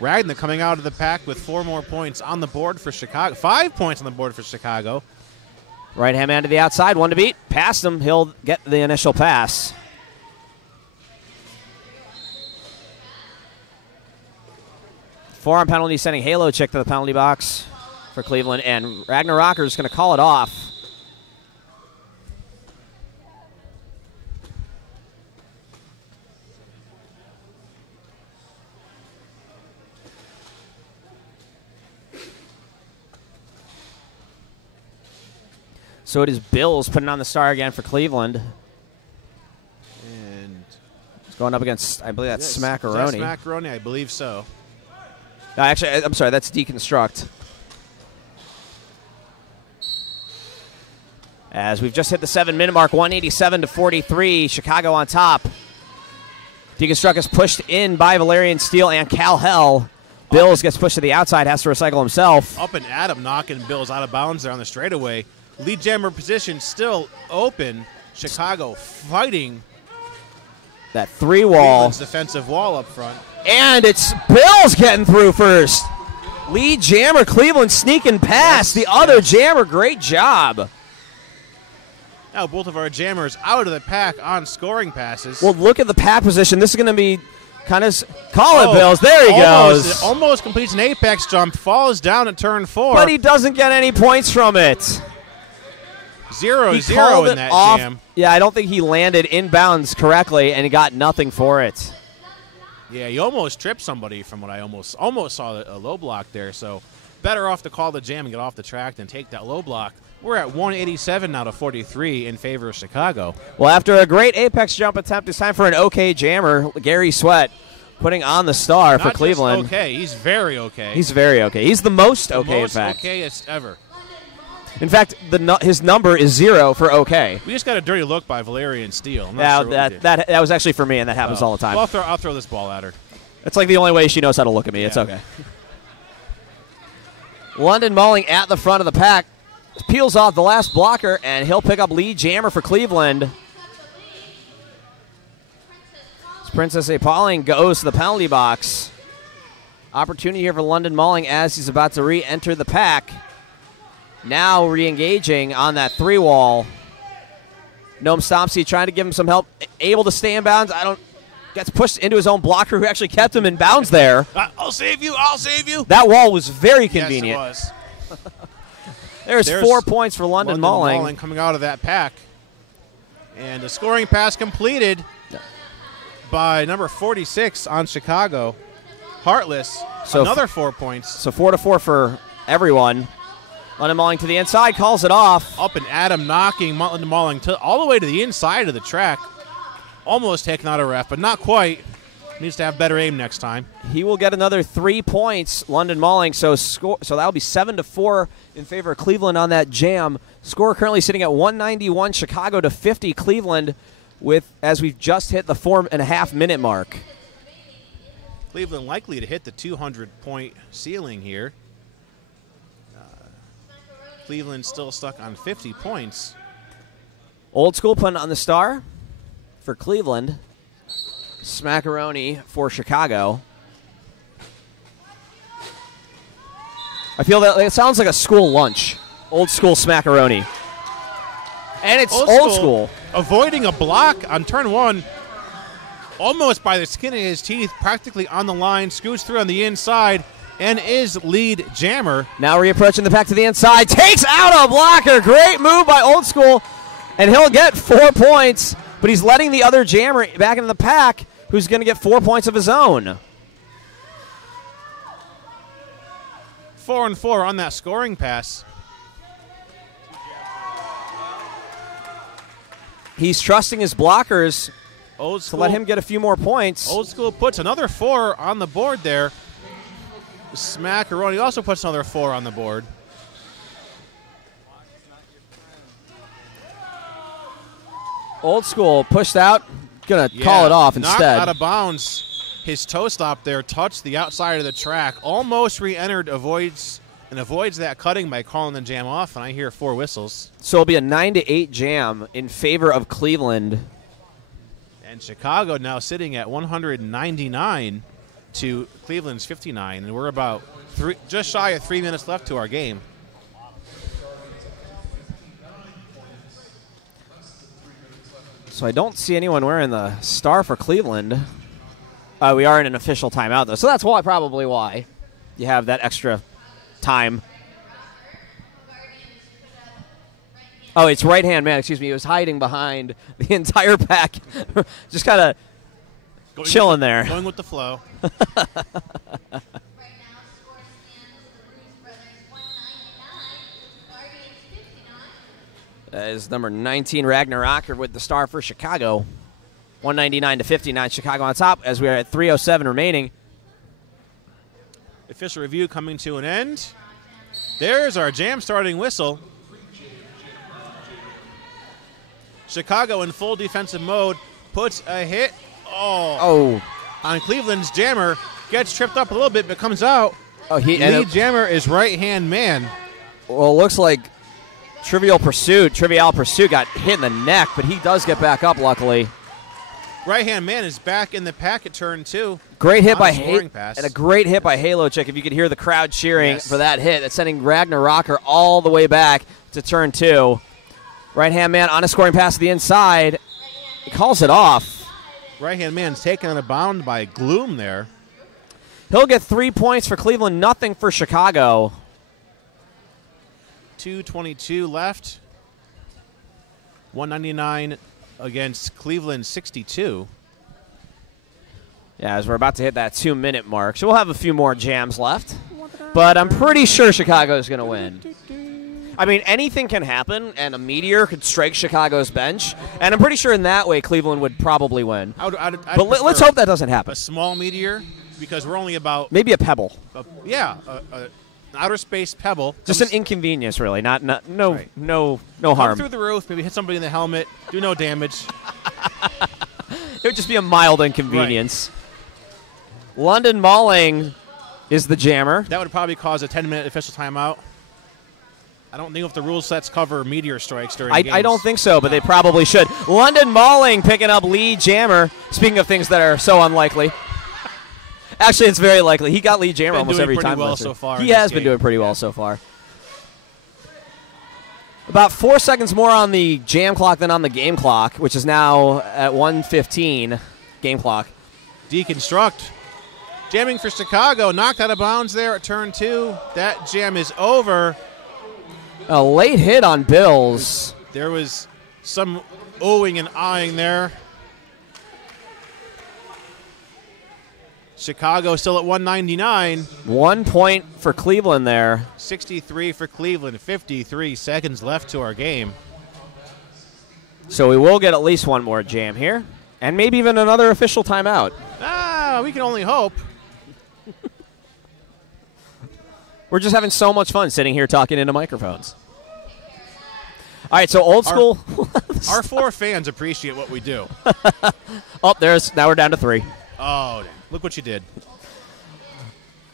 Ragnar coming out of the pack with 4 more points on the board for Chicago. 5 points on the board for Chicago. Right-hand man to the outside, one to beat. Past him, he'll get the initial pass. Forearm penalty sending Halo Chick to the penalty box for Cleveland, and Ragnar Rocker is going to call it off. So it is Bills putting on the star again for Cleveland. And It's going up against, I believe that's yes, Smackaroni. That's Smackaroni, I believe so. No, actually, I'm sorry, that's Deconstruct. As we've just hit the 7-minute mark, 187-43, Chicago on top. Deconstruct is pushed in by Valerian Steele and Cal Hell. Bills gets pushed to the outside, has to recycle himself. Up and Adam knocking Bills out of bounds there on the straightaway. Lead jammer position still open. Chicago fighting That 3-wall. Cleveland's defensive wall up front. And it's Bills getting through first. Lead jammer, Cleveland sneaking past the other jammer. Great job. Now both of our jammers out of the pack on scoring passes. Well, look at the pack position. This is going to be kind of call it, Bills. There he goes. Almost completes an apex jump, falls down at turn 4. But he doesn't get any points from it. 0-0 called in it that off. jam. Yeah, I don't think he landed inbounds correctly, and he got nothing for it. Yeah, he almost tripped somebody from what I almost saw a low block there. So better off to call the jam and get off the track than take that low block. We're at 187 now to 43 in favor of Chicago. Well, after a great apex jump attempt, it's time for an okay jammer. Gary Sweat putting on the star for Not Cleveland. just okay, he's very okay. He's very okay. He's the most okay, most in fact. okayest ever. In fact, his number is 0 for okay. We just got a dirty look by Valerian Steele. I'm not sure what we did. That was actually for me, and that happens all the time. Well, I'll throw this ball at her. It's like the only way she knows how to look at me. It's Yeah. okay. London Mulling at the front of the pack. Peels off the last blocker, and he'll pick up lead jammer for Cleveland. Princess A. Pauling goes to the penalty box. Opportunity here for London Mulling as he's about to re-enter the pack. Now re-engaging on that 3-wall. Noam Stompsey trying to give him some help. Able to stay in bounds. Gets pushed into his own blocker who actually kept him in bounds there. I'll save you. I'll save you. That wall was very convenient. Yes, it was. There's 4 points for London Mulling. Mulling coming out of that pack. And the scoring pass completed by number 46 on Chicago. Heartless, So another 4 points. So 4-4 for everyone. London Mulling to the inside, calls it off. Up and Adam knocking London Mulling all the way to the inside of the track. Almost taken out of ref, but not quite. Needs to have better aim next time. He will get another 3 points, London Mulling. So that'll be 7-4 in favor of Cleveland on that jam. Score currently sitting at 191, Chicago to 50, Cleveland, as we've just hit the 4.5-minute mark. Cleveland likely to hit the 200-point ceiling here. Cleveland still stuck on 50 points. Old School putting on the star for Cleveland. Smackaroni for Chicago. I feel that it sounds like a school lunch. Old School Smackaroni. And it's old school. Avoiding a block on turn 1. Almost by the skin of his teeth, practically on the line, scoots through on the inside, and is lead jammer. Now reapproaching the pack to the inside. Takes out a blocker. Great move by Old School. And he'll get 4 points, but he's letting the other jammer back into the pack, who's going to get 4 points of his own. 4-4 on that scoring pass. He's trusting his blockers Old to School, let him get a few more points. Old School puts another 4 on the board there. Smackaroni also puts another 4 on the board. Old School pushed out. Going to call it off knocked instead. out of bounds. His toe stop there touched the outside of the track. Almost re-entered, avoids and avoids that cutting by calling the jam off, and I hear 4 whistles. So it'll be a 9-8 jam in favor of Cleveland. And Chicago now sitting at 199 to Cleveland's 59, and we're about just shy of 3 minutes left to our game. So I don't see anyone wearing the star for Cleveland. We are in an official timeout, though, so that's probably why you have that extra time. Oh, it's right-hand man, excuse me. He was hiding behind the entire pack. Just kind of chilling there. Going with the flow. That is number 19, Ragnarocker, with the star for Chicago. 199 to 59, Chicago on top as we are at 3:07 remaining. Official review coming to an end. There's our jam starting whistle. Chicago in full defensive mode puts a hit on Cleveland's jammer. Gets tripped up a little bit but comes out. Lead jammer is right-hand man. Well, it looks like Trivial Pursuit got hit in the neck, but he does get back up, luckily. Right-hand man is back in the pack at turn 2. Great hit by pass. And a great hit by Halo Chick. If you could hear the crowd cheering for that hit, that's sending Ragnarocker all the way back to turn 2. Right-hand man on a scoring pass to the inside. He calls it off. Right-hand man's taken on a bound by Gloom there. He'll get 3 points for Cleveland, nothing for Chicago. 2:22 left. 199 against Cleveland 62. Yeah, as we're about to hit that 2-minute mark. So we'll have a few more jams left. But I'm pretty sure Chicago is going to win. I mean, anything can happen, and a meteor could strike Chicago's bench. And I'm pretty sure in that way Cleveland would probably win. I'd But let's hope that doesn't happen. A small meteor, because we're only about... Maybe a pebble. An outer space pebble. Just an inconvenience, really. No Right. no Come harm. through the roof, maybe hit somebody in the helmet, do no damage. It would just be a mild inconvenience. Right. London Mauling is the jammer. That would probably cause a 10-minute official timeout. I don't know if the rule sets cover meteor strikes during games. I don't think so, but they probably should. London Mauling picking up lead jammer. Speaking of things that are so unlikely. Actually, it's very likely. He got lead jammer almost every time. Well so far he has been doing pretty well so far. About 4 seconds more on the jam clock than on the game clock, which is now at 1:15 game clock. Deconstruct. Jamming for Chicago. Knocked out of bounds there at turn 2. That jam is over. A late hit on Bills. There was some oohing and eyeing there. Chicago still at 199. 1 point for Cleveland there. 63 for Cleveland. 53 seconds left to our game. So we will get at least one more jam here. And maybe even another official timeout. We can only hope. We're just having so much fun sitting here talking into microphones. All right, so old school. Our 4 fans appreciate what we do. Now we're down to 3. Oh, look what you did.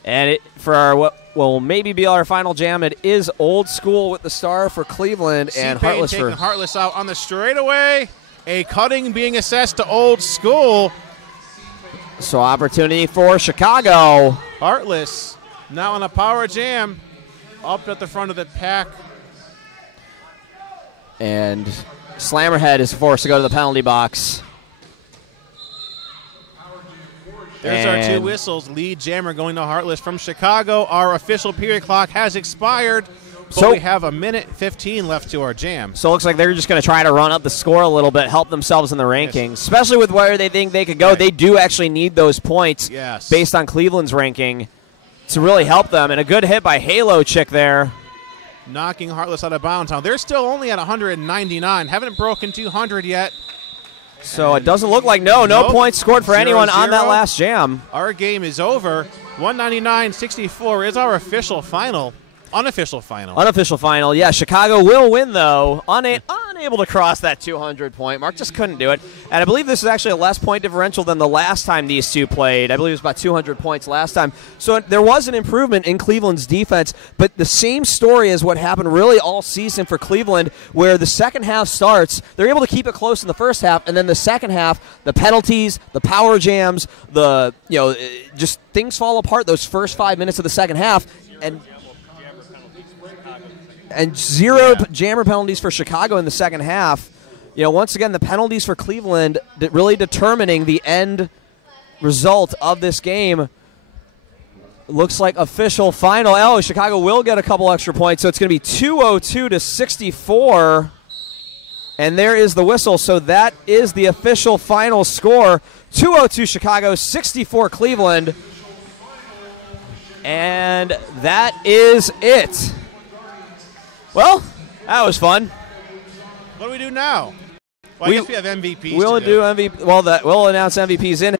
And for our what will maybe be our final jam, it is old school with the star for Cleveland and C-Pain Heartless taking Heartless out on the straightaway. A cutting being assessed to old school. So opportunity for Chicago. Heartless now on a power jam up at the front of the pack. And Slammerhead is forced to go to the penalty box. There's our 2 whistles. Lead jammer going to Heartless from Chicago. Our official period clock has expired, but we have 1:15 left to our jam. So it looks like they're just going to try to run up the score a little bit, help themselves in the rankings, especially with where they think they could go. Right. They do actually need those points based on Cleveland's ranking to really help them. And a good hit by Halo Chick there. Knocking Heartless out of bounds. Now, they're still only at 199. Haven't broken 200 yet. So it doesn't look like no points scored for anyone on that last jam. Our game is over. 199-64 is our official final. Unofficial final. Unofficial final. Yeah, Chicago will win, though, on a able to cross that 200-point mark, just couldn't do it. And I believe this is actually a less point differential than the last time these two played. I believe it was about 200 points last time. So there was an improvement in Cleveland's defense, but the same story as what happened really all season for Cleveland, where the second half starts, they're able to keep it close in the first half, and then the second half, the penalties, the power jams, just things fall apart those first 5 minutes of the second half, and zero jammer penalties for Chicago in the second half. Once again, the penalties for Cleveland really determining the end result of this game. Looks like official final. Oh, Chicago will get a couple extra points, so it's going to be 202 to 64. And there is the whistle, so that is the official final score. 202 Chicago, 64 Cleveland. And that is it. Well, that was fun. What do we do now? Well, I guess we have MVPs. We'll do MVP. Well, we'll announce MVPs in.